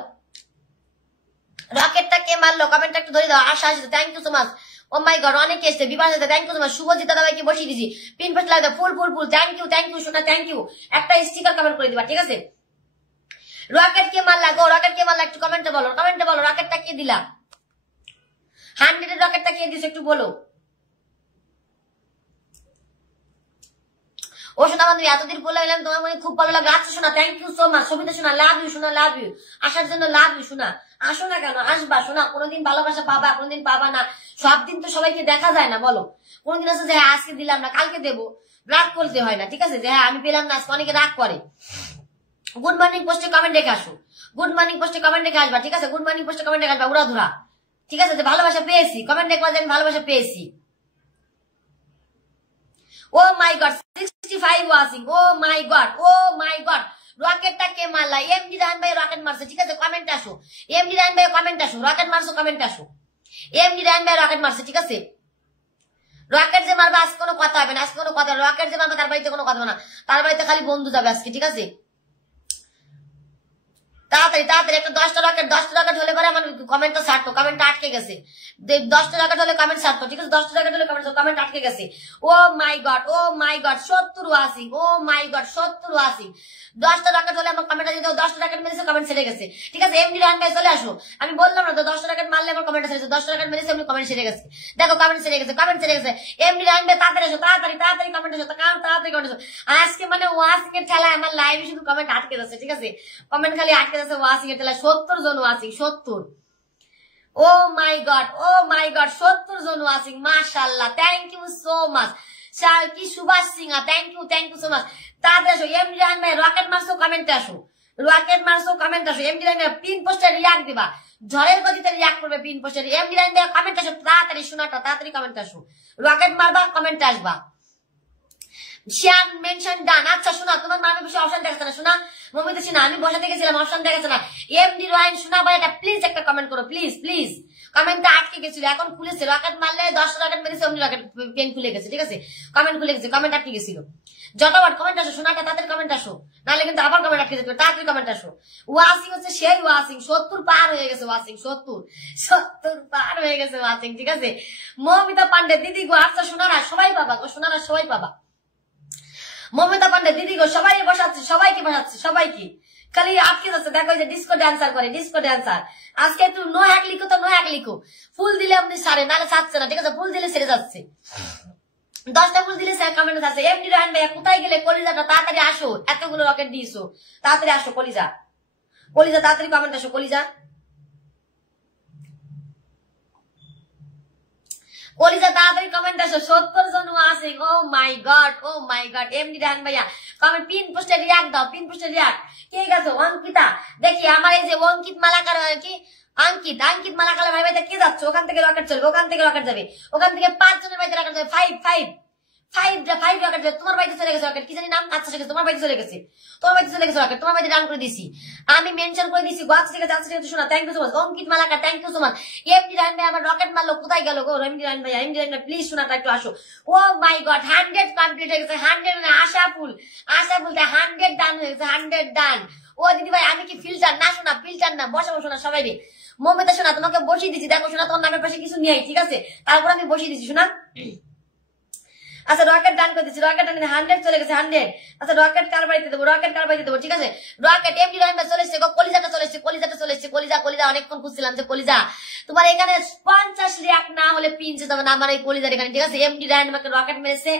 রকেটটা কে মারলো কমেন্টটা একটু ধরে দাও। আশা আসছে, thank you so much. Oh my god অনেক এসছে, Bibhas thank you so much. Subhajit দাদাভাইকে বসিয়ে দিছি, পিন পাশ লাগবে, ফুল ফুল ফুল। থ্যাংক ইউ শোনা, থ্যাংক ইউ। একটা স্টিকার কমেন্ট করে দিবা, ঠিক আছে। রকেট কে মারলা গো, রকেট কে মারলা একটু কমেন্টে বলো, কমেন্টে বলো। রকেটটা কে দিলা, 100 রকেটটা কে দিছো একটু বলো। ও শোনা তুমি এতদিন বললাম তোমার মনে খুব ভালো লাগে। আচ্ছা শোনা, thank you so much. Sabita শোনা লাভ ইউ, শোনা লাভ ইউ। আসার জন্য লাভ ইউ শোনা। আসো না কেন, আসবা শোনা। কোনোদিন ভালোবাসা পাবা, কোনোদিন পাবা না। সব দিন তো সবাইকে দেখা যায় না বলো। কোনদিন আছে যে হ্যাঁ আজকে দিলাম না কালকে দেবো, রাগ করতে হয় না, ঠিক আছে, যে হ্যাঁ আমি পেলাম না আজকে, অনেকে রাগ করে। গুড মর্নিং পোস্টে কমেন্ট রেখে আসো, গুড মর্নিং পোস্টে কমেন্ট রেখে আসবা, ঠিক আছে। গুড মর্নিং পোস্টে কমেন্ট রেখে আসবা উড়াধুরা, ঠিক আছে। যে ভালোবাসা পেয়েছি কমেন্ট রেখে আমি ভালোবাসা পেয়েছি। ও my god 65 watching, oh my god, oh my god. রকেটটা K মারলা, MD Rayan ভাই রকেট মারছে, ঠিক আছে। কমেন্ট আসো, এমডি রায়ন ভাই কমেন্ট আসো। রকেট মারছো কমেন্ট আসো, এমডি রায়ন ভাই রকেট মারছে, ঠিক আছে। রকেট যে মারবে আজকে কোনো কথা হবে না, আজকে কোনো কথা, রকেট যে মারবে তার বাড়িতে কোনো কথা হবে না, তার বাড়িতে খালি বন্ধু যাবে আজকে, ঠিক আছে? তাড়াতাড়ি তাড়াতাড়ি একটা 10টা রকেট হলে পরে আমার কমেন্টটা ছাড়তো, কমেন্টটা আটকে গেছে। 10টা রকেট হলে কমেন্ট ছাড়তো, ঠিক আছে? 10টা রকেট হলে কমেন্ট আটকে গেছে। ও my god 70 watching, oh my god 70 watching. 10টা রকেট হলে আমার কমেন্টটা যদি 10টা রকেট মেরেছে, কমেন্ট ছেড়ে গেছে, ঠিক আছে? এমডি রান ভাই চলে আসো, আমি বললাম না তো 10টা রকেট মারলে আমার কমেন্টটা ছেড়েছে, 10টা রকেট মেরেছে এমনি কমেন্ট ছেড়ে গেছে। দেখো কমেন্ট ছেড়ে গেছে। এমডি রান ভাই তাড়াতাড়ি আসো, তাড়াতাড়ি কমেন্ট আসো, তাড়াতাড়ি কমেন্ট আসো। আজকে মানে ওয়াচিং এর ঠেলায় আমার লাইভে শুধু কমেন্ট আটকে যাচ্ছে, ঠিক আছে? কমেন্ট খালি আটকে যাচ্ছে ওয়াচিং এর ঠেলায়। 70 জন ওয়াচিং, 70। ও মাই গড 70 জন ওয়াচিং, মাশাআল্লাহ, থ্যাংক ইউ সো মাচ। কি Subhash Sinha, thank you so much. তাড়াতাড়ি আসো, এমডি রান ভাই রকেট মারছো কমেন্টে আসো, এমডি রান ভাই পিন পোস্টে রিয়াক্ট দিবা, ঝড়ের গতিতে রিয়াক্ট করবে পিন পোস্টে। এমডি রান ভাই কমেন্ট আসো তাড়াতাড়ি, শোনাটা তাড়াতাড়ি কমেন্ট আসো, রকেট মারবা কমেন্টে আসবা। শেয়ার মেনশন ডান। আচ্ছা শোনা, তোমার মামে বসে অপশন দেখাচ্ছে না, শোনা মমিতা শোনা, আমি বসাতে গেছিলাম অপশন দেখাচ্ছে না। এমডি রয়্যান শোনা ভাই এটা প্লিজ একটা কমেন্ট করো, প্লিজ। কমেন্টটা আটকে গেছিল, এখন খুলেছে। রকেট মারলে 10 রকেট মেরেছে, অমনি রকেট পেন খুলে গেছে, ঠিক আছে? কমেন্ট খুলে গেছে, কমেন্ট আটকে গেছিল। যতবার কমেন্ট আসো শোনাটা তাড়াতাড়ি কমেন্ট আসো, নাহলে কিন্তু আবার কমেন্ট আটকে যাবে, তাড়াতাড়ি কমেন্ট আসো। ওয়াচিং হচ্ছে সেই ওয়াচিং, 70 পার হয়ে গেছে ওয়াচিং, 70 পার হয়ে গেছে ওয়াচিং, ঠিক আছে? মমিতা পান্ডে দিদি গো, আচ্ছা শোনারা সবাই পাবা গো, শোনারা সবাই পাবা। মমিতা পান্ডে দিদি গো, সবাইকে বসাচ্ছে, সবাইকে খালি আটকে যাচ্ছে। দেখো যে ডিস্কো ড্যান্সার করে, ডিস্কো ড্যান্সার। আজকে একটু নো হ্যাক লিখো তো, নো হ্যাক লিখো। ফুল দিলে আপনি সারে, নাহলে ছাড়ছে না, ঠিক আছে? ফুল দিলে সেরে যাচ্ছে। 10টা ফুল দিলে স্যার কমেন্ট আছে। এমডি রায়হান ভাইয়া কোথায় গেলে? কলিজাটা তাড়াতাড়ি আসো, এতগুলো রকেট দিয়েছো, তাড়াতাড়ি আসো কলিজা তাড়াতাড়ি কমেন্ট আসো কলিজা তাড়াতাড়ি কমেন্ট আসো। 70 জন watching, oh my god MD Raihan ভাইয়া কমেন্ট পিন পোস্টে রিয়াক্ট দাও, পিন পোস্টে রিয়াক্ট। কে গেছো? অঙ্কিতা। দেখি আমার এই যে অঙ্কিত মালাকার কি অঙ্কিত মালাকার ভাই ভাইটা কে যাচ্ছে? ওখান থেকে রকেট চলবে, ওখান থেকে রকেট যাবে, ওখান থেকে 5 জনের বাড়িতে রকেট যাবে। 5 রকেট যাবে। তোমার বাড়িতে চলে গেছে রকেট, কি জানি নাম? আচ্ছা ঠিক আছে, তোমার বাড়িতে চলে গেছে রকেট, তোমার বাড়িতে ডান করে দিছি, আমি মেনশন করে দিছি। আচ্ছা ঠিক আছে শোনা, thank you so much Ankit Malakar, thank you so much. MD Raihan ভাই আমার রকেট মারলো, কোথায় গেল গো? এমডি রায়হান ভাই প্লিজ শোনাটা একটু আসো। ও মাই গড 100 কমপ্লিট হয়ে গেছে, 100 মানে আশা ফুল 100 ডান হয়ে গেছে, 100 ডান। ও দিদি ভাই আমি কি ফিল্টার না? শোনা ফিল্টার না, বসাবো শোনা সবাই রে। মমিতা শোনা তোমাকে বসিয়ে দিচ্ছি, দেখো শোনা তোমার নামের পাশে কিছু নিয়ে, ঠিক আছে? তারপর আমি বসিয়ে দিচ্ছি শোনা। আচ্ছা রকেট ডান করে দিচ্ছি, রকেট ডান 100 চলে গেছে, 100। আচ্ছা রকেট কার বাড়িতে দেবো? ঠিক আছে? রকেট এমডি রায়হান ভাই চলে এসেছে, কলিজাটা চলে এসেছে, কলিজা অনেকক্ষণ খুঁজছিলাম যে কলিজা তোমার এখানে 50 রিয়াক্ট না হলে পিন যেতে হবে না আমার এই কলিজার এখানে, ঠিক আছে? এমডি রায়হান ভাইকে রকেট মেরেছে,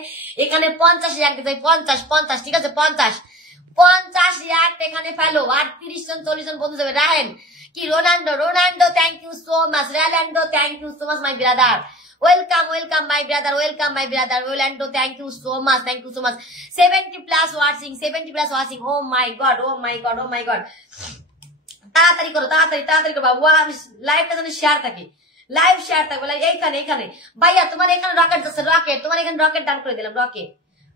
এখানে 50 রিয়াক্ট দিতে হয়, 50, ঠিক আছে? 50 রিয়াক্ট এখানে ফেলো, আর 30 জন 40 জন বন্ধু যাবে। রাহেন কি Ronaldo thank you so much, Ronaldo thank you so much my brother, welcome my brother, Ronaldo thank you so much, 70 plus watching, oh my god তাড়াতাড়ি করো বাবু, লাইভটা যেন শেয়ার থাকে, এইখানে ভাইয়া তোমার এখানে রকেট যাচ্ছে, তোমার এখানে রকেট ডান করে দিলাম,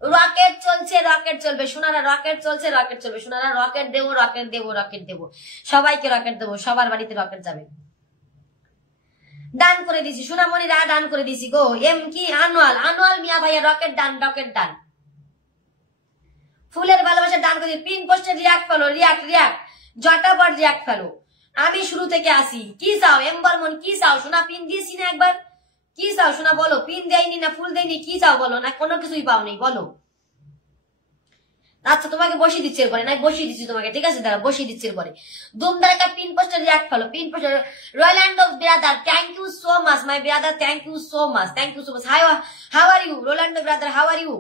রকেট চলছে, রকেট চলবে সোনারা, রকেট চলছে, রকেট চলবে সোনারা, রকেট দেবো সবাইকে রকেট দেবো, সবার বাড়িতে রকেট যাবে। ডান করে দিছি সোনামণিরা, ডান করে দিছি গো। এম কি আনোয়াল মিয়া ভাইয়া রকেট ডান ফুলের ভালোবাসা ডান করে পিন পোস্টে রিয়াক্ট ফেলো, রিয়াক্ট জটাপট রিয়াক্ট ফেলো। আমি শুরু থেকে আসি, কি চাও এম বলমন, কি চাও শোনা? পিন দিয়েছি না একবার, কি চাও শোনা বলো? পিন দেয়নি না ফুল দেয়নি, কি চাও বলো? না কোনো কিছুই পাও নেই বলো। আচ্ছা তোমাকে বসিয়ে দিচ্ছি এরপরে, নাই বসিয়ে দিচ্ছি তোমাকে, ঠিক আছে? দাঁড়া বসিয়ে দিচ্ছি এরপরে। দুমদারকা পিন পোস্টে রিয়াক্ট ফেলো, পিন পোস্টে Ronaldo brother thank you so much my brother, thank you so much how are you Ronaldo brother, how are you?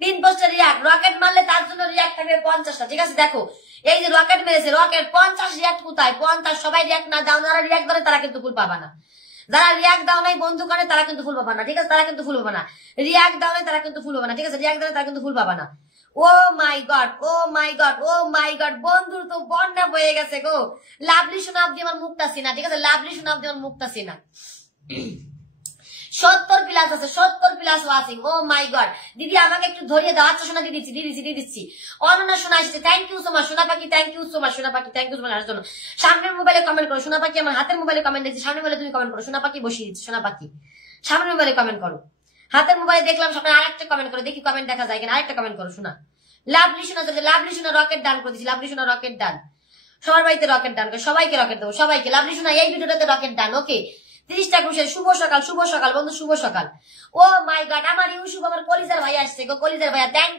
Pin পোস্টে রিয়াক্ট, রকেট মারলে তার জন্য রিয়াক্ট থাকবে 50টা, ঠিক আছে? দেখো এই যে রকেট মেরেছে, রকেট 50 রিয়াক্ট কোথায়? 50 সবাই রিয়াক্ট না দাও, যারা রিয়াক্ট করে তারা কিন্তু ফুল পাবা না, যারা রিয়াক্ট দাও নাই বন্ধু করে তারা কিন্তু ফুল পাবা না, ঠিক আছে? তারা কিন্তু ফুল পাবা না, রিয়াক্ট দাও নাই তারা কিন্তু ফুল পাবা না, ঠিক আছে? রিয়াক্ট দাও তারা কিন্তু ফুল পাবা না। ও মাই গড বন্ধুর তো বন্যা বয়ে গেছে গো। লাভলি শোনাব দিয়ে আমার মুখটা সিনা, ঠিক আছে? লাভলি শোনাব দিয়ে আমার মুখটা সিনা। 70+ আছে, 70+ ওয়াচিং। ও মাই গড দিদি আমাকে একটু ধরিয়ে দাও। আচ্ছা শোনা দিয়ে দিচ্ছি। অনন্যা শোনা আসছে, থ্যাংক ইউ সো মাচ সোনা পাখি, থ্যাংক ইউ সো মাচ সোনা পাখি, থ্যাংক ইউ সো মাচ আসার জন্য। সামনের মোবাইলে কমেন্ট করো সোনা পাখি, আমার হাতের মোবাইলে কমেন্ট দিচ্ছি, সামনের মোবাইলে তুমি কমেন্ট করো সোনা পাখি, বসিয়ে দিচ্ছি সোনা পাখি, সামনের মোবাইলে কমেন্ট করো। হাতের মোবাইলে দেখলাম সামনে আরেকটা কমেন্ট করো, দেখি কমেন্ট দেখা যায় কিনা, আরেকটা কমেন্ট করো শোনা। লাভলি শোনা চলছে, লাভলি শোনা রকেট ডান করে দিচ্ছি, লাভলি শোনা রকেট ডান। সবার বাড়িতে রকেট ডান করে, সবাইকে রকেট দেবো, সবাইকে। লাভলি শোনা এই ভিডিওটাতে রকেট ডান, ওকে। 30টা খুশি, শুভ সকাল বন্ধু, শুভ সকাল। ও মাই গড আমার ইউসুফ, আমার কলিজার ভাই আসছে গো, কলিজার ভাইয়া, থ্যাংক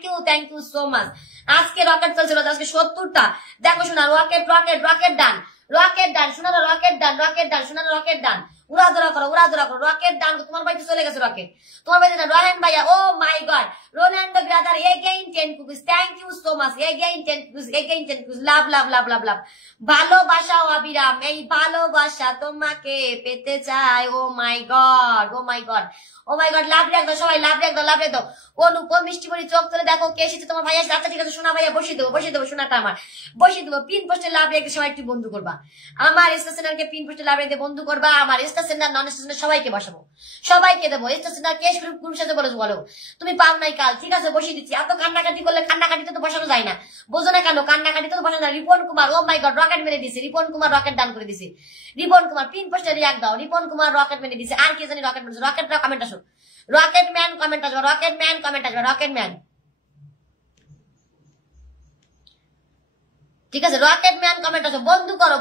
ইউ সো মাচ। আজকে রকেট চলছিল, আজকে 70টা। দেখো শোনা রকেট ডান, রকেট ডান শোনানো, রকেট ডান শোনানো, রকেট ডান। উড়াধরা করো, রকেট ডান। তোমার বাড়িতে চলে গেছে রকেট, তোমার বাড়িতে রোহান ভাইয়া। Oh my god Ronaldo brother again 10 cookies, thank you so much, again 10 cookies, love. ভালোবাসাও আবিরাম, এই ভালোবাসা তোমাকে পেতে চাই। ও মাই গড লাভ রাখ দাও সবাই, লাভ রাখ দাও। অনুপম মিষ্টিমণি চোখ তুলে দেখো কে এসেছে, তোমার ভাই আসছে। আচ্ছা ঠিক আছে সোনা ভাইয়া, বসিয়ে দেবো সোনাটা আমার, বসিয়ে দেবো। পিন পোস্টে লাভ রেখে সবাই একটু বন্ধু করবা, আমার স্টেশনারকে পিন পোস্টে লাভ রেখে বন্ধু করবা, আমার স্টেশনার নন স্টেশনার সবাইকে বসাবো, সবাইকে দেবো। স্টেশনার কে গ্রুপ সাথে বলো তুমি পাও নাই কাল, ঠিক আছে বসিয়ে দিচ্ছি। এত কান্নাকাটি করলে, কান্নাকাটিতে তো বসানো যায় না, বোঝো না কেন, কান্নাকাটিতে তো বসানো যায়। রিপন কুমার, ও মাই গড রকেট মেরে দিছে, রিপন কুমার রকেট ডান করে দিছে। রিপন কুমার পিন পোস্টে রিয়াক্ট দাও, রিপন কুমার রকেট মেরে দিছে। আর কে জানি রকেট মেরেছে, রকেটরা কমেন্ট আসো, রকেট ম্যান কমেন্ট আসবে, রকেট ম্যান। ঠিক আছে রকেট ম্যান কমেন্ট আসো, বন্ধু করবা,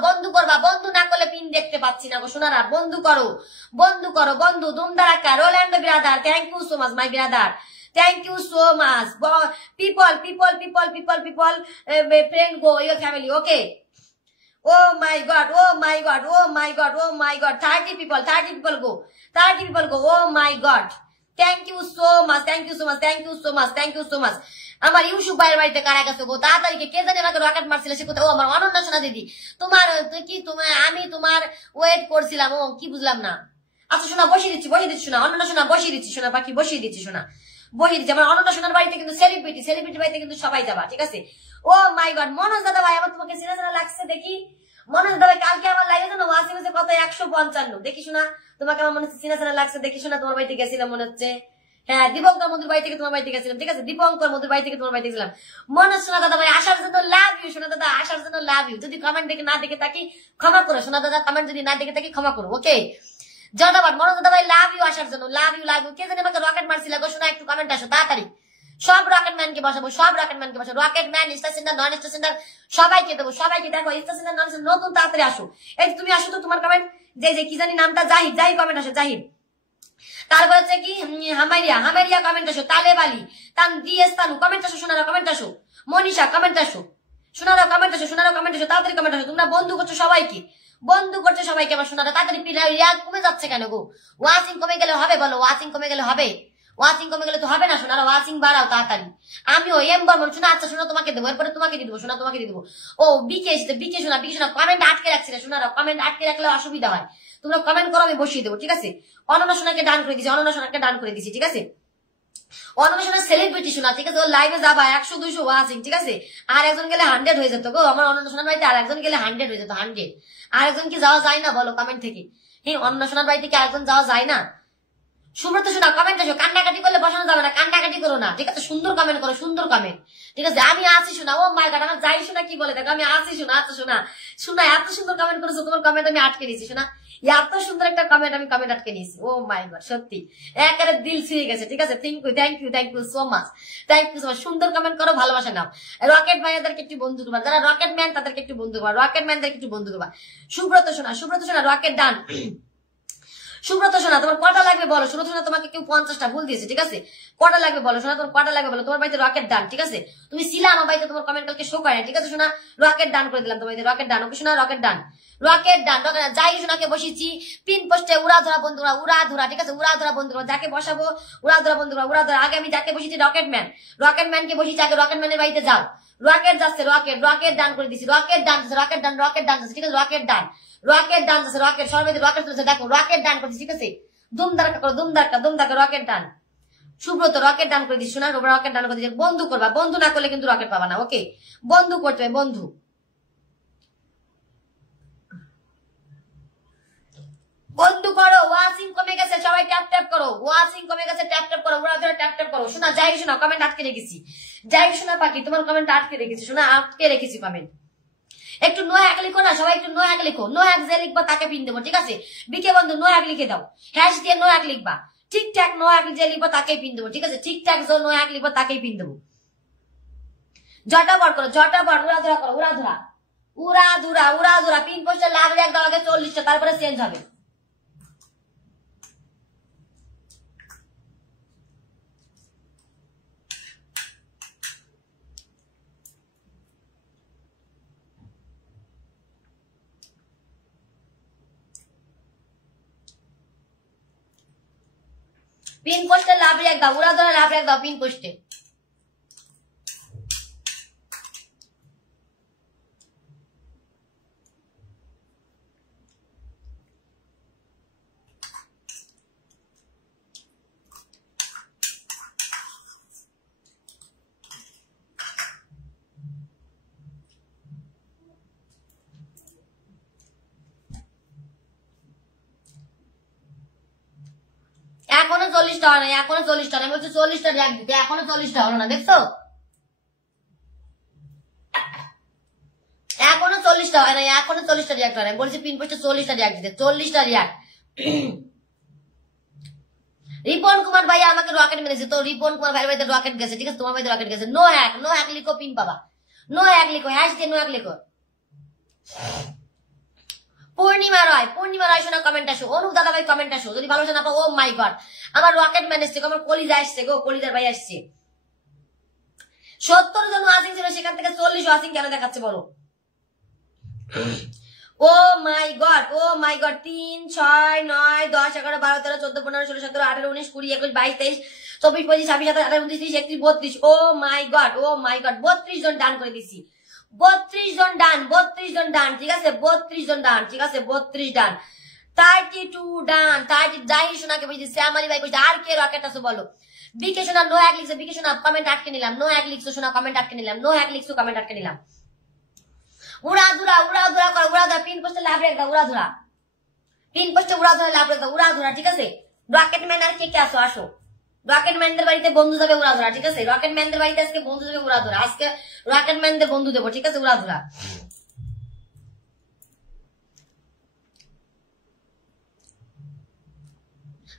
বন্ধু না করলে পিন দেখতে পাচ্ছি না গো সোনারা, বন্ধু করো বন্ধু। দুমদারাক্কা Rolando brother, thank you so much my brother, thank you so much. People friend go your family, okay. Oh my god 30 people go, 30 people go, oh my god thank you so much. আমার ইউসুফ ভাইয়ের বাড়িতে কারা গেছে গো, তাড়াতাড়ি কে জানি আমাকে rocket মারছিল সে কোথায়। ও আমার অনন্যা সোনা দিদি, আমি তোমার ওয়েট করছিলাম, ও কি বুঝলাম না। আচ্ছা শোনা বসিয়ে দিচ্ছি শোনা, অনন্যা সোনা বসিয়ে দিচ্ছি শোনা পাখি, বসিয়ে দিচ্ছি আমার অনন্যা সোনার বাড়িতে কিন্তু সেলিব্রিটি বাড়িতে কিন্তু সবাই যাবা, ঠিক আছে। ও মাই গড মনোজ দাদা ভাই, আমার তোমাকে চেনা লাগছে দেখি। মনোজ দাদা কালকে আমার লাইভে জানো ওয়াসিম হচ্ছে কত 155, দেখি শোনা তোমাকে আমার মনে হচ্ছে চেনা লাগছে, দেখি শোনা তোমার বাড়িতে গেছিলাম মনে হচ্ছে। হ্যাঁ দীপঙ্কর মধুর বাড়ি থেকে তোমার বাড়িতে গেছিলাম, ঠিক আছে দীপঙ্কর মধুর বাড়ি থেকে তোমার বাড়িতে গেছিলাম। মনোজ সোনা দাদা ভাই আসার জন্য লাভ ইউ, সোনা দাদা আসার জন্য লাভ ইউ। যদি কমেন্ট দেখে না দেখে থাকি ক্ষমা করো সোনা দাদা, কমেন্ট যদি না দেখে থাকি ক্ষমা করো, ওকে। জনবাদ মনোজ দাদা ভাই লাভ ইউ আসার জন্য, লাভ ইউ। কে জানি আমাকে রকেট মারছিল গো শোনা, একটু কমেন্ট আসো তাড়াতাড়ি। সব রকেট ম্যানকে বসাবো, রকেট ম্যান স্টেশনার নন স্টেশনার সবাইকে দেবো, সবাইকে দেখো স্টেশনার নন স্টেশনার নতুন তাড়াতাড়ি আসো। এই তুমি আসো তো, তোমার কমেন্ট যে কি জানি নামটা জাহিদ কমেন্ট আসো, জাহিদ। তারপর হচ্ছে কি হামাইরিয়া কমেন্ট আসো, তালেব আলী তানু কমেন্ট আসো, সোনারা কমেন্ট আসো, মনীষা কমেন্ট আসো, সোনারা কমেন্ট আসো, তাড়াতাড়ি কমেন্ট আসো। তোমরা বন্ধু করছো সবাইকে, আমার সোনারা তাড়াতাড়ি। রিয়াক্ট কমে যাচ্ছে কেন গো? ওয়াচিং কমে গেলে হবে বলো, ওয়াচিং কমে গেলে হবে? ওয়াচিং কমে গেলে তো হবে না সোনারা, ওয়াচিং বাড়াও তাড়াতাড়ি। আমিও এমবার বলছো না, আচ্ছা শোনা তোমাকে দেবো, এরপরে তোমাকে দিয়ে দেবো সোনা, তোমাকে দিয়ে দেবো। ও বিকে এসেছে, বিকে শোনা কমেন্ট আটকে রাখছি না সোনারা, কমেন্ট আটকে রাখলে অসুবিধা হয়। তোমরা কমেন্ট করো, আমি বসিয়ে দেবো, ঠিক আছে। অনন্যা সোনাকে ডান করে দিছি, ঠিক আছে। অনন্যা সোনার সেলিব্রিটি শোনা, ঠিক আছে। ও লাইভে যাবা 100-200 ওয়াচিং, ঠিক আছে। আর একজন গেলে 100 হয়ে যেত গো, আমার অনন্যা সোনার বাড়িতে আর একজন গেলে 100 হয়ে যেত, 100। আর একজন কি যাওয়া যায় না বলো কমেন্ট থেকে? হ্যাঁ অনন্যা সোনার বাড়িতে কি আরেকজন যাওয়া যায় না? সুব্রত শোনা কমেন্ট আসো, কান্নাকাটি করলে বসানো যাবে না, কান্নাকাটি করো না, ঠিক আছে। সুন্দর কমেন্ট করো, সুন্দর কমেন্ট, ঠিক আছে। আমি আছি শোনা, ও মাই গড আমার যাই শোনা কি বলে দেখো, আমি আছি শোনা। আচ্ছা শোনা এত সুন্দর কমেন্ট করেছো, তোমার কমেন্ট আমি আটকে নিয়েছি শোনা, এত সুন্দর একটা কমেন্ট আমি কমেন্ট আটকে নিয়েছি। ও মাই গড সত্যি একেবারে দিল ছুঁয়ে গেছে, ঠিক আছে। থ্যাংক ইউ সো মাচ, সুন্দর কমেন্ট করো, ভালোবাসা নাও। রকেট ভাইয়াদেরকে একটু বন্ধু করবা, যারা রকেট ম্যান তাদেরকে একটু বন্ধু করবা, রকেট ম্যানদেরকে একটু বন্ধু করবা। সুব্রত শোনা রকেট ডান। সুব্রত সোনা তোমার কটা লাগবে বলো, সুব্রত সোনা তোমাকে কেউ 50টা ভুল দিয়েছে, ঠিক আছে। কটা লাগবে বলো সোনা, তোমার কটা লাগবে বলো। তোমার বাড়িতে রকেট ডান, ঠিক আছে। তুমি ছিলা আমার বাড়িতে, তোমার কমেন্ট কালকে শো করে, ঠিক আছে সোনা। রকেট ডান করে দিলাম তোমার বাড়িতে, রকেট ডান, ওকে সোনা রকেট ডান। যাই সোনাকে বসিয়েছি পিন পোস্টে উড়াধরা বন্ধুরা, ঠিক আছে। উড়াধরা বন্ধুরা যাকে বসাবো, উড়াধরা বন্ধুরা। আগে আমি যাকে বসিয়েছি রকেট ম্যানকে বসিয়েছি আগে, রকেট ম্যানের বাড়িতে যাও। রকেট যাচ্ছে, রকেট ডান করে দিচ্ছি, রকেট ডান, ঠিক আছে। রকেট ডান আছে, রকেট সর্বাধিক রকেট চলছে দেখো, রকেট ডান করছি, ঠিক আছে। দুমদারকা করো, দুমদারকা রকেট ডান। সুব্রত রকেট ডান করে দিচ্ছি, শোনা রকেট ডান করে দিচ্ছি। বন্ধু করবা, বন্ধু না করলে কিন্তু রকেট পাবা না, ওকে। বন্ধু করতে হবে, বন্ধু। বন্ধু করো, ওয়াচিং কমে গেছে, সবাই ট্যাপ ট্যাপ করো, ওয়াচিং কমে গেছে, ট্যাপ ট্যাপ করো, ওরা ধরে ট্যাপ ট্যাপ করো। শোনা যাই, শোনা কমেন্ট আটকে রেখেছি, যাই শোনা পাখি তোমার কমেন্ট আটকে রেখেছি, শোনা আটকে রেখেছি কমেন্ট। একটু নো হ্যাক লিখো না সবাই, একটু নো হ্যাক লিখো, নো হ্যাক যে লিখবা তাকে পিন দেবো, ঠিক আছে? বিকে বন্ধু নো হ্যাক লিখে দাও, হ্যাশ দিয়ে নো হ্যাক লিখবা, ঠিকঠাক নো হ্যাক যে লিখবা তাকেই পিন দেবো, ঠিক আছে? ঠিকঠাক যে নো হ্যাক লিখবা তাকেই পিন দেবো। ঝটাপট করো, ঝটাপট, উড়াধুরা করো, উড়াধুরা উড়াধুরা উড়াধুরা। পিন পোস্টে লাগলে একদম আগে 40টা, তারপরে চেঞ্জ হবে। পিন পোস্টে লাভ রেখ দাও, উড়াধুরা লাভ রেখ দাও পিন পোস্টে। এখনো 40টা হয় না, এখনো 40টা না, বলছি 40টা র্যাক দিতে, এখনো 40টা হলো না, দেখছো? এখনো 40টা হয় না, এখনো 40টা রিয়াক্ট হয় না, বলছি পিন পোস্টে 40টা রিয়াক্ট দিতে, 40টা রিয়াক্ট। রিপন কুমার ভাই আমাকে রকেট মেরেছে, তো রিপন কুমার ভাই বাড়িতে রকেট গেছে, ঠিক আছে? তোমার বাড়িতে রকেট গেছে। নো হ্যাক, নো হ্যাক লিখো, পিন পাবা। নো হ্যাক লিখো, হ্যাশ দিয়ে নো হ্যাক লিখো। পূর্ণিমা রয়, পূর্ণিমা রয় শোনা কমেন্ট আসো, অনুপ দাদা ভাই কমেন্ট আসো, যদি ভালো না পাও। ও মাই গড, আমার রকেট ম্যান এসছে, আমার কলিজা আসছে গো, কলিজার ভাই আসছে। 70 জন ওয়াচিং ছিল, সেখান থেকে 40 ওয়াচিং কেন দেখাচ্ছে বলো? ও my god, oh my god. 3, 6, 9, 10, 11, 12, 13, 14, 15, 16, 17, 18, 19, 20, 21, 22, 23, 24, 25, 26, 27, 28, 29, 30, 31, 32। O my god, oh my god, 32 জন ডান করে দিছি, 32 জন ডান, 32 জন ডান, ঠিক আছে? 32 জন ডান, ঠিক আছে? 32 ডান, 32 ডান, 30। যাই শোনাকে বুঝছি, শ্যামালি ভাই বুঝছি। আর কে রকেট আছে বলো? বিকে শোনা নো হ্যাক লিখছে, বিকে শোনা কমেন্ট আটকে নিলাম, নো হ্যাক লিখছো শোনা, কমেন্ট আটকে নিলাম, নো হ্যাক লিখছো, কমেন্ট আটকে নিলাম। উড়াধুরা উড়াধুরা করো, উড়াধুরা পিন পোস্টে লাভ রেখ দাও, উড়াধুরা পিন পোস্টে উড়াধুরা লাভ রেখ দাও, উড়াধুরা, ঠিক আছে? রকেট ম্যান আর কে কে আসো, আসো। রকেট ম্যানদের বাড়িতে বন্ধু যাবে উড়াধুরা, ঠিক আছে? রকেট ম্যানদের বাড়িতে আজকে বন্ধু যাবে উড়াধুরা, আজকে রকেট ম্যানদের বন্ধু দেবো, ঠিক আছে? উড়াধুরা।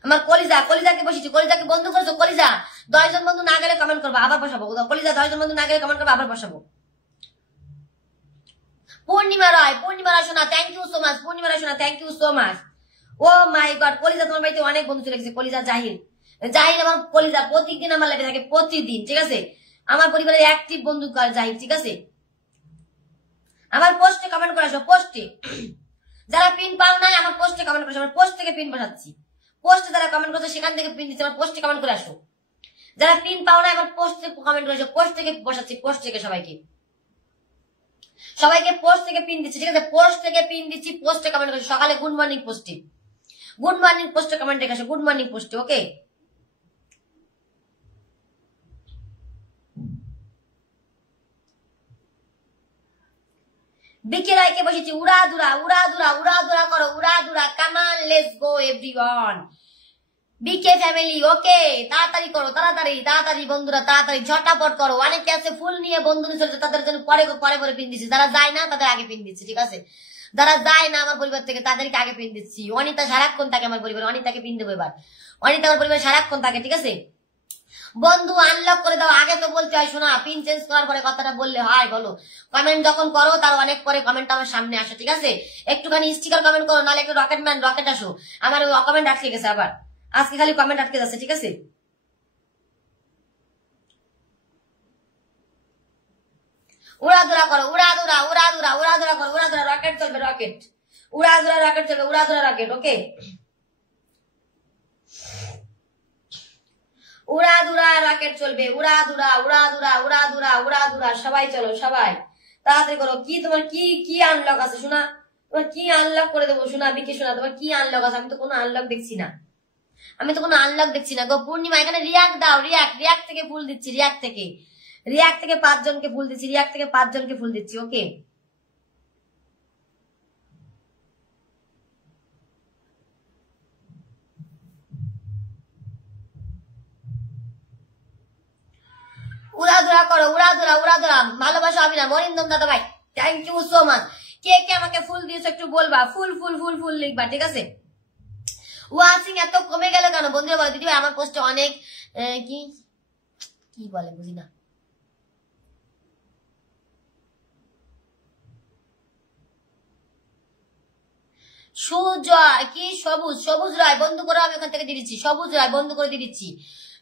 আমার কলিজা, কলিজাকে বসেছি, কলিজাকে বন্ধু করছো, কলিজা 10 জন বন্ধু না গেলে কমেন্ট করবো, আবার বসাবো। কলিজা 10 জন বন্ধু না গেলে কমেন্ট করবো, আবার বসাবো। পূর্ণিমা রয়, পূর্ণিমা রয় শোনা, thank you so much, Purnima Roy শোনা, thank you so much. Oh my god, কলিজা তোমার বাড়িতে অনেক বন্ধু চলে গেছে, কলিজা জাহির, জাহির আমার কলিজা প্রতিদিন আমার লাইভে থাকে, প্রতিদিন, ঠিক আছে? আমার পরিবারের অ্যাক্টিভ বন্ধু জাহির, ঠিক আছে? আমার পোস্টে কমেন্ট করে আসো, পোস্টে। যারা পিন পাও নাই আমার পোস্টে কমেন্ট করে আসো, আমার পোস্ট থেকে পিন বসাচ্ছি, পোস্টে যারা কমেন্ট করছে সেখান থেকে পিন দিচ্ছে, আমার পোস্টে কমেন্ট করে আসো। যারা পিন পাও না আমার পোস্টে কমেন্ট করে আসো, পোস্ট থেকে বসাচ্ছি, পোস্ট থেকে সবাইকে, সবাইকে পোস্ট থেকে পিন দিচ্ছি, ঠিক আছে? পোস্ট থেকে পিন দিচ্ছি, পোস্টে কমেন্ট করছি। সকালে গুড মর্নিং পোস্টে, গুড মর্নিং পোস্টে কমেন্ট রেখে আসো, গুড মর্নিং পোস্টে, ওকে? বিকে রায়কে বসেছি, উড়াধুরা উড়াধুরা উড়াধুরা করো, উড়াধুরা। Come on, let's go everyone. BK family, okay? তাড়াতাড়ি করো, তাড়াতাড়ি তাড়াতাড়ি বন্ধুরা, তাড়াতাড়ি ঝটাপট করো। অনেকে আছে ফুল নিয়ে বন্ধু চলছে, তাদের জন্য পরে পরে পরে পিন দিচ্ছি, যারা যায় না তাদের আগে পিন দিচ্ছি, ঠিক আছে? যারা যায় না আমার পরিবার থেকে তাদেরকে আগে পিন দিচ্ছি। অনিতা সারাক্ষণ থাকে আমার পরিবার, অনিতাকে পিন দেবো এবার। অনিতা আমার পরিবার সারাক্ষণ থাকে, ঠিক আছে? বন্ধু আনলক করে দাও, আগে তো বলতে হয় শোনা, পিন চেঞ্জ করার পরে কথাটা বললে হয় বলো? কমেন্ট যখন করো তার অনেক পরে কমেন্ট আমার সামনে আসে, ঠিক আছে? একটুখানি স্টিকার কমেন্ট করো, নাহলে একটু রকেট ম্যান রকেট আসো। আমার কমেন্ট আটকে গেছে, আবার আজকে খালি কমেন্ট আটকে যাচ্ছে, ঠিক আছে? উড়াধুরা করো, উড়াধুরা উড়াধুরা উড়াধুরা করো, উড়াধুরা রকেট চলবে, রকেট উড়াধুরা রকেট চলবে, উড়াধুরা রকেট, ওকে? উড়াধুরা রকেট চলবে, উড়াধুরা উড়াধুরা উড়াধুরা উড়াধুরা। সবাই চলো, সবাই তাড়াতাড়ি করো। কি তোমার কি কি আনলক আছে শোনা? তোমার কি আনলক করে দেবো শোনা, বিকে শোনা, তোমার কি আনলক আছে? আমি তো কোনো আনলক দেখছি না, আমি তো কোনো আনলক দেখছি না গো। পূর্ণিমা এখানে রিয়াক্ট দাও, রিয়াক্ট, রিয়াক্ট থেকে ফুল দিচ্ছি, রিয়াক্ট থেকে, রিয়াক্ট থেকে 5 জনকে ফুল দিচ্ছি, রিয়াক্ট থেকে 5 জনকে ফুল দিচ্ছি, ওকে? উড়াধুরা করো, উড়াধুরা উড়াধুরা। ভালোবাসা হবে না মরিন্দম দাদা ভাই, থ্যাংক ইউ সো মাচ। কে কে আমাকে ফুল দিয়েছো একটু বলবা, ফুল ফুল ফুল ফুল লিখবা, ঠিক আছে? ওয়াচিং এত কমে গেল কেন বন্ধুরা? বলো দিদি ভাই আমার পোস্টে অনেক কি কি বলে বুঝি না। সুজয় কি সবুজ, সবুজ রায় বন্ধু করো, আমি ওখান থেকে দিয়ে দিচ্ছি। সবুজ রায় বন্ধু করে দিয়ে দিচ্ছি।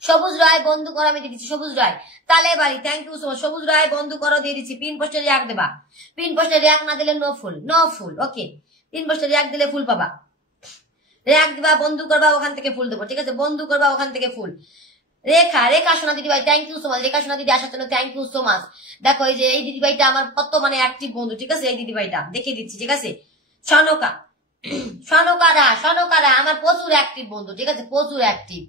সবুজ রায় বন্ধু করো, আমি দিয়ে দিচ্ছি। সবুজ রায় তালে বাড়ি, থ্যাংক ইউ সো মাচ। সবুজ রায় বন্ধু করো দিয়ে দিচ্ছি। পিন পোস্টে রিয়াক্ট দেবা, পিন পোস্টে রিয়াক্ট না দিলে নো ফুল, নো ফুল। ওকে, পিন পোস্টে রিয়াক্ট দিলে ফুল পাবা। রিয়াক্ট দিবা, বন্ধু করবা, ওখান থেকে ফুল দেবো, ঠিক আছে? বন্ধু করবা, ওখান থেকে ফুল। রেখা, রেখা সোনা দিদি ভাই, থ্যাংক ইউ সো মাচ। রেখা সোনা দিদি আসার জন্য থ্যাংক ইউ সো মাচ। দেখো এই যে এই দিদি ভাইটা আমার কত মানে অ্যাক্টিভ বন্ধু, ঠিক আছে? এই দিদি ভাইটা দেখিয়ে দিচ্ছি, ঠিক আছে? সনকা, সনকারা, সনকারা আমার প্রচুর অ্যাক্টিভ বন্ধু, ঠিক আছে? প্রচুর অ্যাক্টিভ।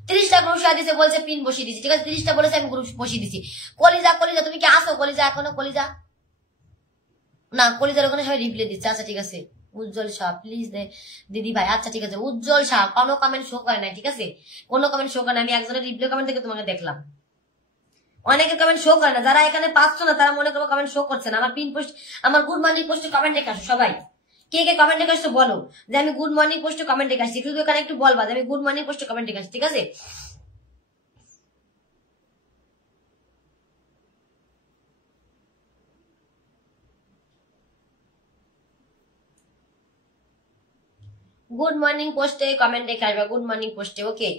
30টা গ্রুপ শেয়ার দিছে, বলছে পিন বসিয়ে দিছি, ঠিক আছে? 30টা বলেছে, আমি গ্রুপ বসিয়ে দিছি। কলিজা, কলিজা তুমি কি আসো? কলিজা এখনো, কলিজা না, কলিজার ওখানে সবাই রিপ্লাই দিচ্ছে। আচ্ছা ঠিক আছে। উজ্জ্বল শাহ প্লিজ দিদি ভাই, আচ্ছা ঠিক আছে। উজ্জ্বল শাহ কোনো কমেন্ট শো করে নাই, ঠিক আছে? কোনো কমেন্ট শো করে না। আমি একজনের রিপ্লাই কমেন্ট থেকে তোমাকে দেখলাম, অনেকের কমেন্ট শো করে না। যারা এখানে পাচ্ছ না তারা মনে করবো কমেন্ট শো করছে না। আমার পিন পোস্ট, আমার গুড মর্নিং পোস্টে কমেন্ট রেখে আসো সবাই। কে কে কমেন্ট রেখে আসছো বলো যে আমি গুড মর্নিং পোস্টে কমেন্ট রেখে আসছি। শুধু এখানে একটু বলবা যে আমি গুড মর্নিং পোস্টে কমেন্ট রেখে আসছি, ঠিক আছে? গুড মর্নিং পোস্টে কমেন্ট রেখে আসবে, গুড মর্নিং পোস্টে। ওকে,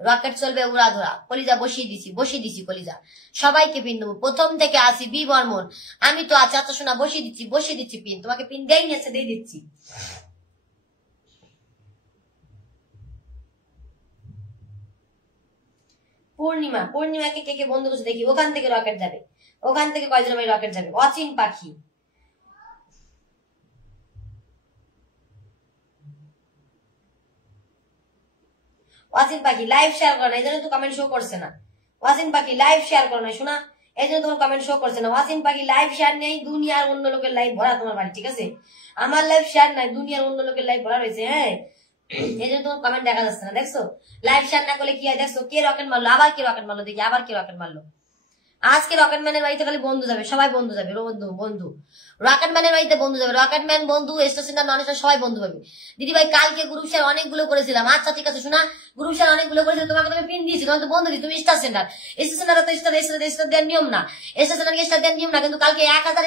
রকেট চলবে উড়াধরা। কলিজা বসিয়ে দিছি, বসিয়ে দিছি কলিজা। সবাইকে পিন দেবো, প্রথম থেকে আসি। বি বর্মন আমি তো আছি। আচ্ছা শোনা, বসিয়ে দিচ্ছি, বসিয়ে দিচ্ছি পিন। তোমাকে পিন দেই নিয়েছে, দিয়ে দিচ্ছি। পূর্ণিমা, পূর্ণিমাকে কে কে বন্ধু করছে দেখি। ওখান থেকে রকেট যাবে, ওখান থেকে কয়জন ভাই রকেট যাবে। অচিন পাখি, ওয়াসিন পাখি লাইভ শেয়ার করে না, এই জন্য তো কমেন্ট শো করছে না। ওয়াসিন পাখি লাইভ শেয়ার করো না শোনা, এই জন্য তোমার কমেন্ট শো করছে না। ওয়াসিন পাখি লাইভ শেয়ার নেই, দুনিয়ার অন্য লোকের লাইভ ভরা তোমার বাড়ি, ঠিক আছে? আমার লাইভ শেয়ার নাই, দুনিয়ার অন্য লোকের লাইভ ভরা রয়েছে। হ্যাঁ, এই জন্য তোমার কমেন্ট দেখা যাচ্ছে না। দেখছো লাইভ শেয়ার না করলে কি হয়? দেখছো কে রকেট মারলো, আবার কে রকেট মারলো দেখি, আবার কে রকেট মারলো। আজকে রকেট ম্যানের বাড়িতে খালি বন্ধু যাবে, সবাই বন্ধু যাবে। বন্ধু বন্ধু রকেট ম্যানের বাড়িতে বন্ধু যাবে। রকেট ম্যান বন্ধু, স্টেশন নন স্টেশন সবাই বন্ধু পাবে। দিদি ভাই কালকে গ্রুপ শেয়ার অনেকগুলো করেছিলাম। আচ্ছা ঠিক আছে শোনা, গ্রুপ শেয়ার অনেকগুলো করেছিলাম, তোমাকে তুমি পিন দিয়েছি, তোমাকে তো বন্ধু দিই। তুমি স্টার সেন্টার, স্টেশন তো স্টার দেওয়ার নিয়ম না, স্টেশনারকে স্টার দেওয়ার নিয়ম না। কিন্তু কালকে 1000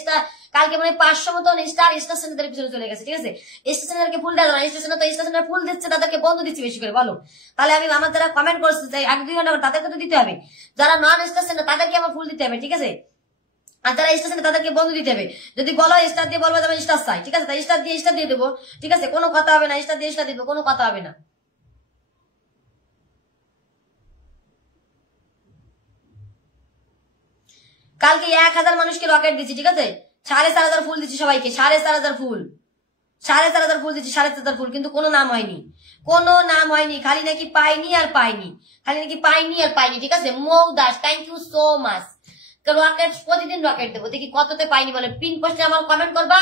স্টার, কালকে মানে 500 মতন স্টার স্টেশনের পিছনে চলে গেছে, ঠিক আছে? স্টেশনারকে ফুল দেওয়া না, স্টেশনার তো স্টেশনার ফুল দিচ্ছে, তাদেরকে বন্ধু দিচ্ছি বেশি করে। বলো তাহলে আমি আমার যারা কমেন্ট করতে চাই 1-2 ঘন্টা তাদেরকে তো দিতে হবে। যারা নন স্টেশন তাদেরকে আমার ফুল দিতে হবে, ঠিক আছে? আর যারা স্টেশনে তাদেরকে বন্ধু দিতে হবে। যদি বলো স্টার দিয়ে, বলবো আমি স্টার চাই, ঠিক আছে? তাই স্টার দিয়ে দেবো, ঠিক আছে? কোনো কথা হবে না, স্টার দিয়ে স্টার দিব, কোনো কথা হবে না। কালকে 1000 মানুষকে রকেট দিচ্ছি, ঠিক আছে? 4500 ফুল দিচ্ছি সবাইকে, 4500 ফুল, 4500 ফুল দিচ্ছি, 4500 ফুল। কিন্তু কোনো নাম হয়নি, কোনো নাম হয়নি, খালি নাকি পাইনি আর পাইনি, খালি নাকি পাইনি আর পাইনি, ঠিক আছে? Mou Das, thank you so much. Rocket প্রতিদিন রকেট দেবো, দেখি কততে পাইনি বলে। পিন পোস্টে আমার কমেন্ট করবা,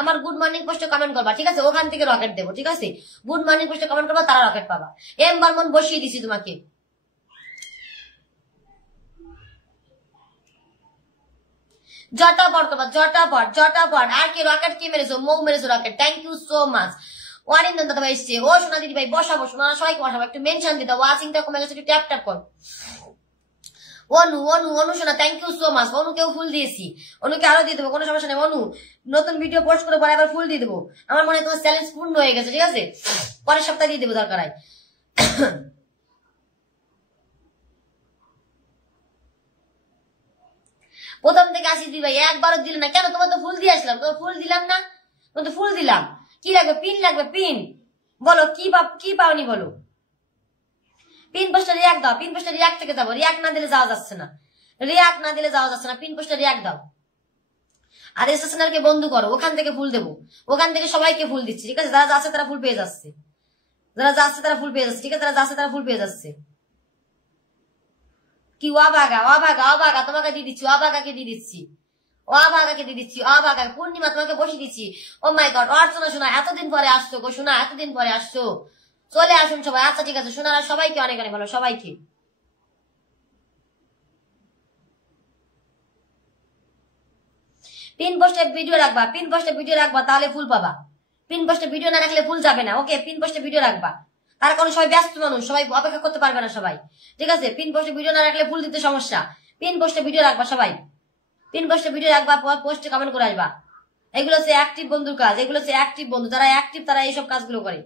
আমার গুড মর্নিং পোস্টে কমেন্ট করবা, ঠিক আছে? ওখান থেকে রকেট দেবো, ঠিক আছে? গুড মর্নিং পোস্টে কমেন্ট করবা, তারা রকেট পাবা। এম বর্মন বসিয়ে দিছি তোমাকে। জটাপট করবা, জটাপট জটাপট। আর কি রকেট কি মেরেছো? মৌ মেরেছো rocket, thank you so much. Arindam দাদা ভাই এসছে। ও সোনা দিদি ভাই বসাবো, সোনা সবাইকে বসাবো। একটু মেনশন দিতে, ওয়াচিংটা কমে গেছে, একটু ট্যাপ ট্যাপ কর। অনু অনু অনু সোনা, থ্যাংক ইউ সো মাচ। অনুকেও ফুল দিয়েছি, অনুকে আরো দিয়ে দেবো, কোনো সমস্যা নেই। অনু নতুন ভিডিও পোস্ট করে পরে আবার ফুল দিয়ে দেবো। আমার মনে হয় তোমার চ্যালেঞ্জ পূর্ণ হয়ে গেছে, ঠিক আছে? পরের সপ্তাহে দিয়ে দেবো দরকার হয়। প্রথম থেকে আসি দিদি ভাই, একবারও দিলে না কেন? তোমার তো ফুল দিয়ে আসলাম, তোমার ফুল দিলাম না? তোমার তো ফুল দিলাম। কি লাগবে? পিন লাগবে, পিন। বলো কি পাওনি বলো। পিন পোস্টে রিয়াক্ট দাও, পিন পোস্টে রিয়াক্ট থেকে যাবো। রিয়াক্ট না দিলে যাওয়া যাচ্ছে না, রিয়াক্ট না দিলে যাওয়া যাচ্ছে না। পিন পোস্টে রিয়াক্ট দাও। আর স্টেশনারকে বন্ধু করো, ওখান থেকে ফুল দেবো, ওখান থেকে সবাইকে ফুল দিচ্ছি, ঠিক আছে? যারা যাচ্ছে তারা ফুল পেয়ে যাচ্ছে, যারা যাচ্ছে তারা ফুল পেয়ে যাচ্ছে, ঠিক আছে? যারা যাচ্ছে তারা ফুল পেয়ে যাচ্ছে। কি অবাগা অবাগা অবাগা, তোমাকে দিয়ে দিচ্ছি, অবাগাকে দিয়ে দিচ্ছি, অবাগাকে দিয়ে দিচ্ছি, অবাগা। পূর্ণিমা তোমাকে বসিয়ে দিচ্ছি। ও মাই গড, অর্চনা শোনা এতদিন পরে আসছো গো, শোনা এতদিন পরে আসছো, চলে আসুন সবাই। আচ্ছা ঠিক আছে, শোনারা সবাইকে অনেক অনেক ভালো, সবাইকে। পিন পোস্টে ভিডিও রাখবা, পিন পোস্টে ভিডিও রাখবা, তাহলে ফুল পাবা। পিন পোস্টে ভিডিও না রাখলে ফুল যাবে না। ওকে, পিন পোস্টে ভিডিও রাখবা। তার কারণ সবাই ব্যস্ত মানুষ, সবাই অপেক্ষা করতে পারবে না সবাই, ঠিক আছে? পিন পোস্টে ভিডিও না রাখলে ফুল দিতে সমস্যা। পিন পোস্টে ভিডিও রাখবা সবাই, পিন পোস্টে ভিডিও রাখবা, পোস্টে কমেন্ট করে আসবা। এগুলো হচ্ছে অ্যাক্টিভ বন্ধুর কাজ, এগুলো হচ্ছে অ্যাক্টিভ বন্ধু, যারা অ্যাক্টিভ তারা এইসব কাজগুলো করে,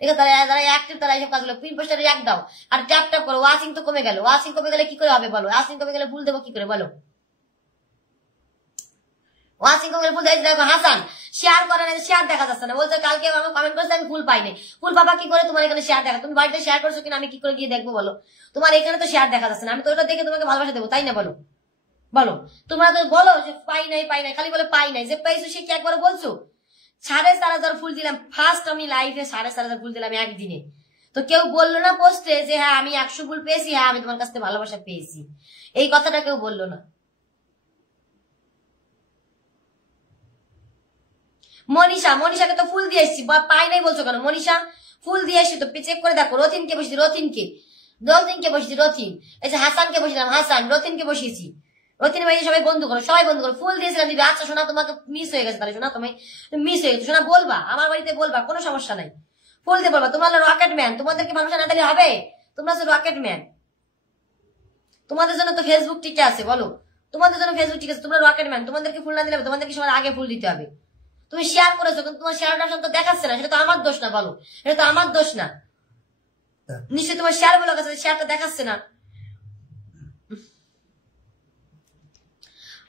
ঠিক আছে? যারা অ্যাক্টিভ তারা এইসব কাজগুলো। পিন পোস্টে রিঅ্যাক্ট দাও আর ট্যাপ ট্যাপ করো। ওয়াচিং তো কমে গেল, ওয়াচিং কমে গেলে কি করে হবে বলো? ওয়াচিং কমে গেলে ফুল দেবো কি করে বলো? ওয়াচিং কমে গেলে ফুল দেয়। দেখো হাসান শেয়ার করে না, শেয়ার দেখা যাচ্ছে না, বলছে কালকে আমি কমেন্ট করেছি আমি ফুল পাইনি। ফুল পাবা কি করে? তোমার এখানে শেয়ার দেখা, তুমি বাড়িতে শেয়ার করছো কিনা আমি কি করে গিয়ে দেখবো বলো? তোমার এখানে তো শেয়ার দেখা যাচ্ছে না, আমি তো ওটা দেখে তোমাকে ভালোবাসা দেবো, তাই না? বলো বলো, তোমরা তো বলো যে পাই নাই পাই নাই, খালি বলে পাই নাই। যে পাইছো সে কি একবার বলছো? 4,500 ফুল দিলাম ফার্স্ট, আমি লাইফে 4,500 ফুল দিলাম একদিনে। তো কেউ বললো না পোস্টে যে হ্যাঁ আমি 100 ফুল পেয়েছি, হ্যাঁ আমি তোমার কাছ থেকে ভালোবাসা পেয়েছি, এই কথাটা কেউ বললো না। মনীষাকে তো ফুল দিয়ে এসছি, পাই নাই বলছো কেন? মনীষা ফুল দিয়ে এসছি তো, চেক করে দেখো। রথিনকে বসেছি, রথিনকে বসেছি, রথিন। এই যে হাসানকে বসিয়েছিলাম, হাসান। রথিনকে বসিয়েছি, রথিন ভাই। সবাই বন্ধু করো, সবাই বন্ধু করো। ফুল দিয়েছিলাম দিদি। আচ্ছা শোনা, তোমাকে মিস হয়ে গেছে, তাহলে শোনা তুমি মিস হয়ে গেছে, শোনা বলবা আমার বাড়িতে বলবা, কোনো সমস্যা নাই, ফুল দিয়ে বলবা। তোমরা রকেট ম্যান, তোমাদেরকে ভালোবাসা না দিলে হবে? তোমরা হচ্ছে রকেট ম্যান, তোমাদের জন্য তো ফেসবুক টিকে আছে, বলো তোমাদের জন্য ফেসবুক ঠিক আছে, তোমরা রকেট ম্যান, তোমাদেরকে ফুল না দিলে তোমাদেরকে সবার আগে ফুল দিতে হবে। তুমি শেয়ার করেছো কিন্তু তোমার শেয়ারটা তো দেখাচ্ছে না, সেটা তো আমার দোষ না, বলো এটা তো আমার দোষ না। নিশ্চয়ই তোমার শেয়ার বলো কাছে, শেয়ারটা দেখাচ্ছে না।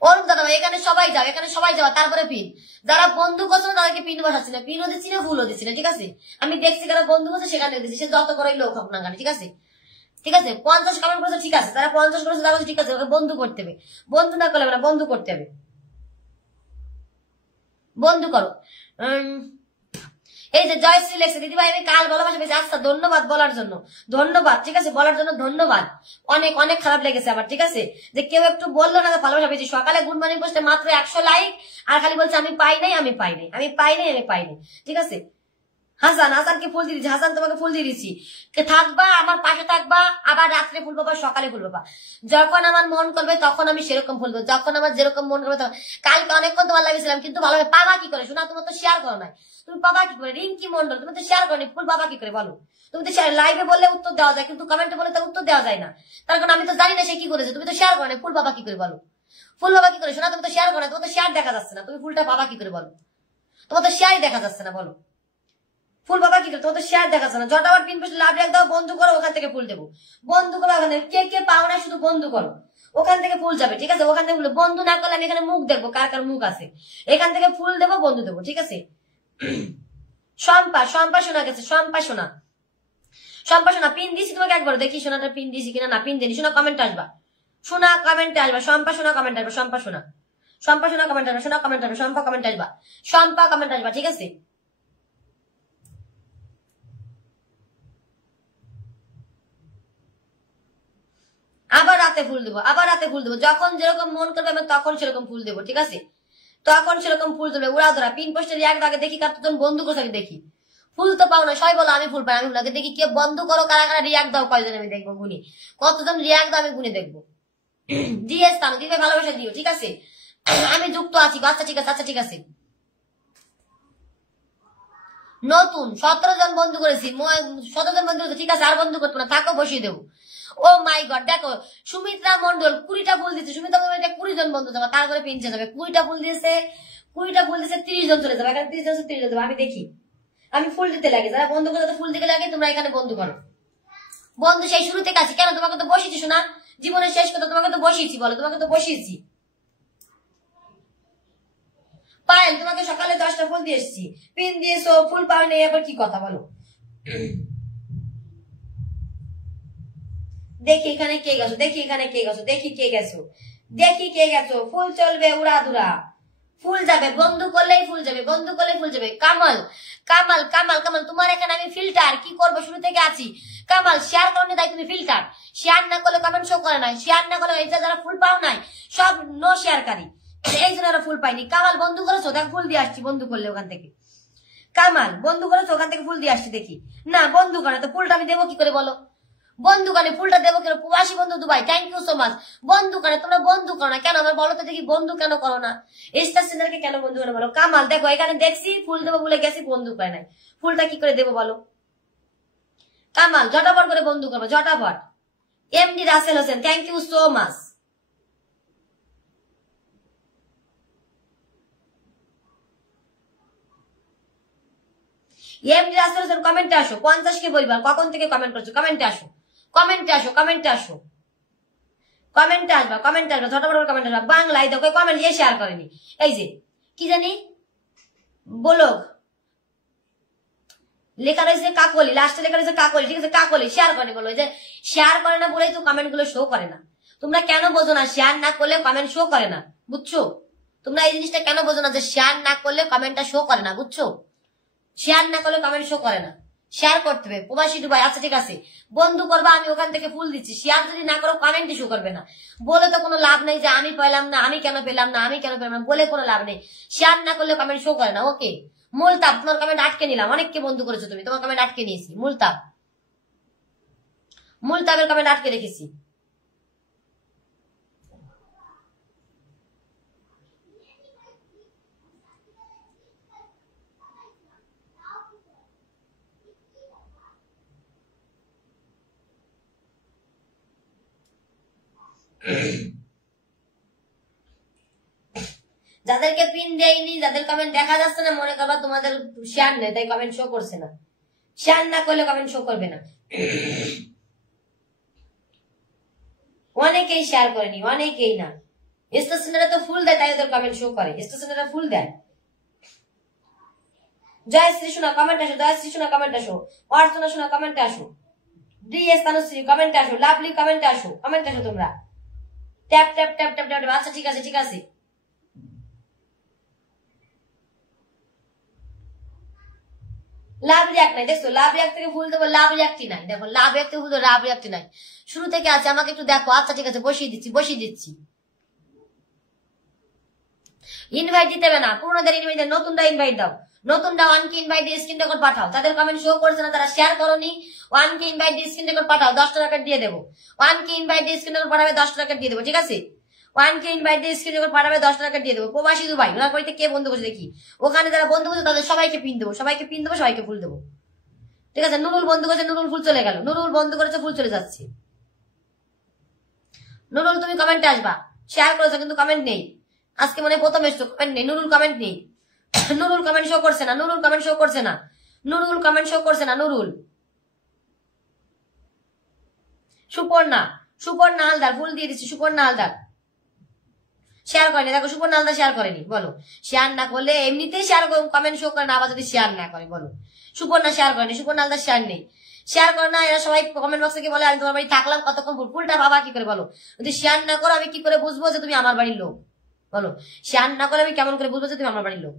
অরূপ দাদা ভাই এখানে সবাই যাও, এখানে সবাই যাওয়া, তারপরে পিন। যারা বন্ধু করছো না তাদেরকে পিন বসাচ্ছি না, পিনও দিচ্ছি না, ফুলও দিচ্ছি না, ঠিক আছে? আমি দেখছি কারা বন্ধু করছে সেখানে দিচ্ছি, সে যত করেই লোক হোক না কেন, ঠিক আছে? ঠিক আছে, 50 কমেন্ট করেছে, ঠিক আছে, তারা 50 করেছে, তারা ঠিক আছে, ওকে বন্ধু করতে হবে। বন্ধু না করলে না, বন্ধু করতে হবে, বন্ধু করো। এই যে জয়শ্রী লেখছে, দিদি ভাই আমি কাল ভালোবাসা পেয়েছি। আচ্ছা ধন্যবাদ বলার জন্য, ধন্যবাদ, ঠিক আছে, বলার জন্য ধন্যবাদ। অনেক অনেক খারাপ লেগেছে আমার, ঠিক আছে, যে কেউ একটু বললো না ভালোবাসা পেয়েছি। সকালে গুড মর্নিং পোস্টে মাত্র 100 লাইক, আর খালি বলছে আমি পাই নাই, আমি পাই নাই, আমি পাই নাই, আমি পাই নাই, ঠিক আছে? হাসানকে ফুল দিয়ে দিচ্ছি, হাসান তোমাকে ফুল দিয়ে দিচ্ছি। থাকবা আমার পাশে, থাকবা, আবার রাত্রে ফুল পাবা, সকালে ফুল পাবা। যখন আমার মন করবে তখন আমি সেরকম ফুল দেবো, যখন আমার যেরকম মন করবে তখন। কালকে অনেকক্ষণ তোমার লাগিয়েছিলাম, কিন্তু ভালো পাবা কি করে? শোনা, তোমার তো শেয়ার করো নাই, তুমি পাবা কি করে? রিঙ্কি মন্ডল তুমি তো শেয়ার করো, ফুল পাবা কি করে বলো? তুমি তো লাইভে বললে উত্তর দেওয়া যায়, কিন্তু কমেন্টে বলে তার উত্তর দেওয়া যায় না। তার কারণ আমি তো জানি না সে কি করেছে। তুমি তো শেয়ার করো না, ফুল পাবা কি করে বলো? ফুল পাবা কি করে? শোনা, তুমি তো শেয়ার করো না, তোমার তো শেয়ার দেখা যাচ্ছে না, তুমি ফুলটা পাবা কি করে বলো? তোমার তো শেয়ারই দেখা যাচ্ছে না, বলো ফুল বাবা কি করে? তোমার তো শেয়ার দেখাচ্ছে না। জটাবার পিন পোস্টে লাভ লাইক দাও, বন্ধু করো, ওখান থেকে ফুল দেবো। বন্ধু করো, ওখানে কে কে পাও না শুধু বন্ধু করো, ওখান থেকে ফুল যাবে, ঠিক আছে? ওখান থেকে ফুল বন্ধু না করলে আমি এখানে মুখ দেখবো, কার কার মুখ আছে, এখান থেকে ফুল দেবো, বন্ধু দেবো, ঠিক আছে? শম্পা শোনা গেছে, শম্পা শোনা পিন দিয়েছি তোমাকে একবার, দেখি শোনাটা পিন দিয়েছি কিনা। না পিন দিনি, শোনা কমেন্ট আসবা, শোনা কমেন্টে আসবা, শম্পা শোনা কমেন্ট আসবা, শম্পা শোনা কমেন্ট আসবা, শোনা কমেন্ট আসবা, শম্পা কমেন্ট আসবা, শম্পা কমেন্ট আসবা, ঠিক আছে? আবার রাতে ফুল দেবো, আবার রাতে ফুল দেবো, যখন যেরকম মন করবে আমি তখন সেরকম ফুল দেবো, ঠিক আছে? তখন সেরকম ফুল দেবে। উড়া ধরা পিন পোস্টে রিয়াক্ট আগে দেখি, কতজন বন্ধু করছে আগে দেখি। ফুল তো পাও না, সবাই বলো আমি ফুল পাই, আমি ফুল আগে দেখি কে বন্ধু করো, কারা কারা রিয়াক্ট দাও, কয়জন আমি দেখবো গুনি, কতজন রিয়াক্ট দাও আমি গুনে দেখবো। দিয়ে স্থান দিবে, ভালোবাসা দিও, ঠিক আছে? আমি যুক্ত আছি, আচ্ছা ঠিক আছে, আচ্ছা ঠিক আছে। নতুন 17 জন বন্ধু করেছি, 17 জন বন্ধু করেছি, ঠিক আছে? আর বন্ধু করবো না, থাকো, বসিয়ে দেবো। ও মাই গড, দেখো সুমিত্রা মন্ডল 20টা ফুল দিচ্ছে। সুমিত্রা মন্ডল 20 জন বন্ধু যাবে, তারপরে পিনছে যাবে। 20টা ফুল দিয়েছে, 30 জন চলে যাবে, এখানে 30 জন 30 জন যাবে। আমি দেখি, আমি ফুল দিতে লাগে, যারা বন্ধু করে ফুল দিতে লাগে, তোমরা এখানে বন্ধু করো। বন্ধু সেই শুরু থেকে আছি, কেন? তোমাকে তো বসিয়েছি, শোনা জীবনের শেষ কথা, তোমাকে তো বসিয়েছি, বলো তোমাকে তো বসিয়েছি। পায়েল তোমাকে সকালে 10টা ফুল দিয়ে এসেছি, পিন দিয়েছো, ফুল পাও নেই, আবার কি কথা বলো? দেখি এখানে কে গেছো, দেখি এখানে কে গেছো, দেখি কে গেছো, দেখি কে গেছো। ফুল চলবে উড়াধুরা, ফুল যাবে, বন্ধু করলেই ফুল যাবে, বন্ধু করলেই ফুল যাবে। কামাল কামাল কামাল কামাল তোমার এখানে আমি ফিল্টার কি করবো, শুরু থেকে আছি। কামাল শেয়ার করলে তাই তুমি ফিল্টার, শেয়ার না করলে কমেন্ট শো করে নাই, শেয়ার না করলে এটা যারা ফুল পাও নাই সব নো শেয়ারকারী, এই জন্য ফুল পাইনি। কামাল বন্ধু করেছো, দেখ ফুল দিয়ে আসছি, বন্ধু করলে ওখান থেকে। কামাল বন্ধু করেছো, ওখান থেকে ফুল দিয়ে আসছি, দেখি না বন্ধু করে তো ফুলটা আমি দেবো কি করে বলো? বন্ধু কানে ফুলটা দেবো কেন? প্রবাসী বন্ধু Dubai, thank you so much. বন্ধু কানে তোমরা বন্ধু করো না কেন? আমার বলো তো দেখি, বন্ধু কেন করো না? স্টার সিনারকে কেন বন্ধু করে বলো? কামাল দেখো এখানে দেখছি ফুল দেবো বলে গেছি, বন্ধু করে নাই। ফুলটা কি করে দেবো বলো? কামাল ঝটাপট করে বন্ধু করবো, ঝটাপট। MD Rasel Hossain, thank you so much. MD Rasel Hossain কমেন্টে আসো, 50 কে বলবা কখন থেকে কমেন্ট করছো? কমেন্টে আসো, কমেন্টে আসো, কমেন্টে আসো, কমেন্টে আসবা, কমেন্টে আসবা, ঝটাপট করে কমেন্টে আসবা। বাংলায় দেখো কমেন্ট দিয়ে শেয়ার করেনি। এই যে কি জানি বলো লেখা রয়েছে কাকলি, লাস্টে লেখা রয়েছে কাকলি, ঠিক আছে কাকলি শেয়ার করে বলো। যে শেয়ার করে না বলেই তো কমেন্ট গুলো শো করে না। তোমরা কেন বোঝো না শেয়ার না করলে কমেন্ট শো করে না? বুঝছো? তোমরা এই জিনিসটা কেন বোঝো না যে শেয়ার না করলে কমেন্টটা শো করে না? বুঝছো? শেয়ার না করলে কমেন্ট শো করে না, শেয়ার করতে হবে। প্রবাসী দুবাই, আচ্ছা ঠিক আছে বন্ধু করবা, আমি ওখান থেকে ফুল দিচ্ছি। শেয়ার যদি না করো কমেন্টই শো করবে না। বলে তো কোনো লাভ নেই যে আমি পেলাম না, আমি কেন পেলাম না, আমি কেন পেলাম না, বলে কোনো লাভ নেই। শেয়ার না করলে কমেন্ট শো করে না। ওকে মুলতাব, তোমার কমেন্ট আটকে নিলাম, অনেককে বন্ধু করেছো তুমি, তোমার কমেন্ট আটকে নিয়েছি। মুলতাব, মুলতাবের কমেন্ট আটকে রেখেছি। যাদেরকে পিন দেয়নি, যাদের কমেন্ট দেখা যাচ্ছে না, মনে করবা তোমাদের শেয়ার নেই তাই কমেন্ট শো করছে না। শেয়ার না করলে কমেন্ট শো করবে না। অনেকেই শেয়ার করেনি, অনেকেই না। স্টেশনারে তো ফুল দেয় তাই ওদের কমেন্ট শো করে, স্টেশনারে ফুল দেয়। জয় শ্রী সোনা কমেন্ট আসো, জয় শ্রী সোনা কমেন্ট আসো, অর্চনা সোনা কমেন্ট আসো, ডিএস তানুশ্রী কমেন্ট আসো, লাভলি কমেন্ট আসো, কমেন্ট আসো তোমরা। Tap tap tap tap tap. আচ্ছা ঠিক আছে, ঠিক আছে। লাভ রিয়াক্ট নাই, দেখছো লাভ রিয়াক্ট থেকে ফুল দেবো, লাভ রিয়াক্টই নাই। দেখো লাভ রিয়াক্ট থেকে ফুল দেবো, লাভ রিয়াক্টই নাই। শুরু থেকে আছে, আমাকে একটু দেখো। আচ্ছা ঠিক আছে, বসিয়ে দিচ্ছি, বসিয়ে দিচ্ছি। ইনভাইট দিতে হবে না, পুরোনোদের ইনভাইট দাও, নতুনটা ইনভাইট দাও। নতুনটা ওয়ানকে ইনভাইট দিয়ে স্ক্রিন রেকর্ড পাঠাও। তাদের কমেন্ট শো করছে না, তারা শেয়ার করোনি। ওয়ানকে ইনভাইট দিয়ে স্ক্রিন রেকর্ড পাঠাও, 10 টাকা দিয়ে দেবো। ওয়ানকে ইনভাইট দিয়ে স্ক্রিন রেকর্ড পাঠাবে, 10 টাকা দিয়ে দেবো, ঠিক আছে? ওয়ানকে ইনভাইট দিয়ে স্ক্রিন রেকর্ড পাঠাবে, 10 টাকা দিয়ে দেবো। প্রবাসী দুবাই, ওনার বাড়িতে কে বন্ধু করছে দেখি। ওখানে যারা বন্ধু করছে তাদের সবাইকে পিন দেবো, সবাইকে পিন দেবো, সবাইকে ফুল দেবো, ঠিক আছে? নুরুল বন্ধু করেছে, নুরুল ফুল চলে গেল। নুরুল বন্ধু করেছে, ফুল চলে যাচ্ছে। নুরুল তুমি কমেন্টে আসবা, শেয়ার করেছো কিন্তু কমেন্ট নেই। আজকে মনে প্রথম এসছো, কমেন্ট নেই। নুরুল কমেন্ট নেই। নুরুল কমেন্ট শো করছে না, নুরুল কমেন্ট শো করছে না, নুরুল কমেন্ট শো করছে না। নুরুল, সুপর্ণা, সুপর্ণা হালদার ফুল দিয়ে দিচ্ছি। সুপর্ণা হালদার শেয়ার করেনি, দেখো সুপর্ণা হালদার শেয়ার করেনি। বলো শেয়ার না করলে এমনিতেই শেয়ার কমেন্ট শো করে না, আবার যদি শেয়ার না করে বলো। সুপর্ণা শেয়ার করেনি, সুপর্ণা হালদার শেয়ার নেই, শেয়ার করে না। এরা সবাই কমেন্ট বক্সে কি বলে, আমি তোমার বাড়ি থাকলাম কতক্ষণ, ফুলটা বাবা কি করে বলো? যদি শেয়ার না করো আমি কি করে বুঝবো যে তুমি আমার বাড়ির লোক? বলো শেয়ার না করে আমি কেমন করে বুঝবো যে তুমি আমার বাড়ির লোক?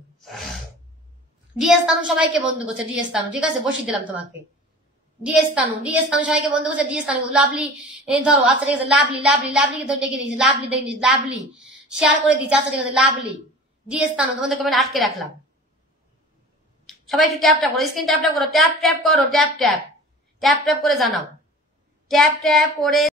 ডিএস তানু সবাইকে বন্ধু করছে, ডিএস তানু, ঠিক আছে বসিয়ে দিলাম তোমাকে। ডিএস তানু, ডিএস তানু সবাইকে বন্ধু করছে, ডিএস তানু। লাভলি ধরো, আচ্ছা ঠিক আছে। লাভলি, লাভলি, লাভলিকে ধরে ডেকে দিয়েছি, লাভলি দেখে নিয়েছি, লাভলি শেয়ার করে দিচ্ছি। আচ্ছা ঠিক আছে, লাভলি, ডিএস তানু, তোমাদের কমেন্ট আটকে রাখলাম। সবাই একটু ট্যাপ ট্যাপ করো, স্ক্রিন ট্যাপ ট্যাপ করো, ট্যাপ ট্যাপ করো, ট্যাপ ট্যাপ ট্যাপ ট্যাপ করে জানাও, ট্যাপ ট্যাপ করে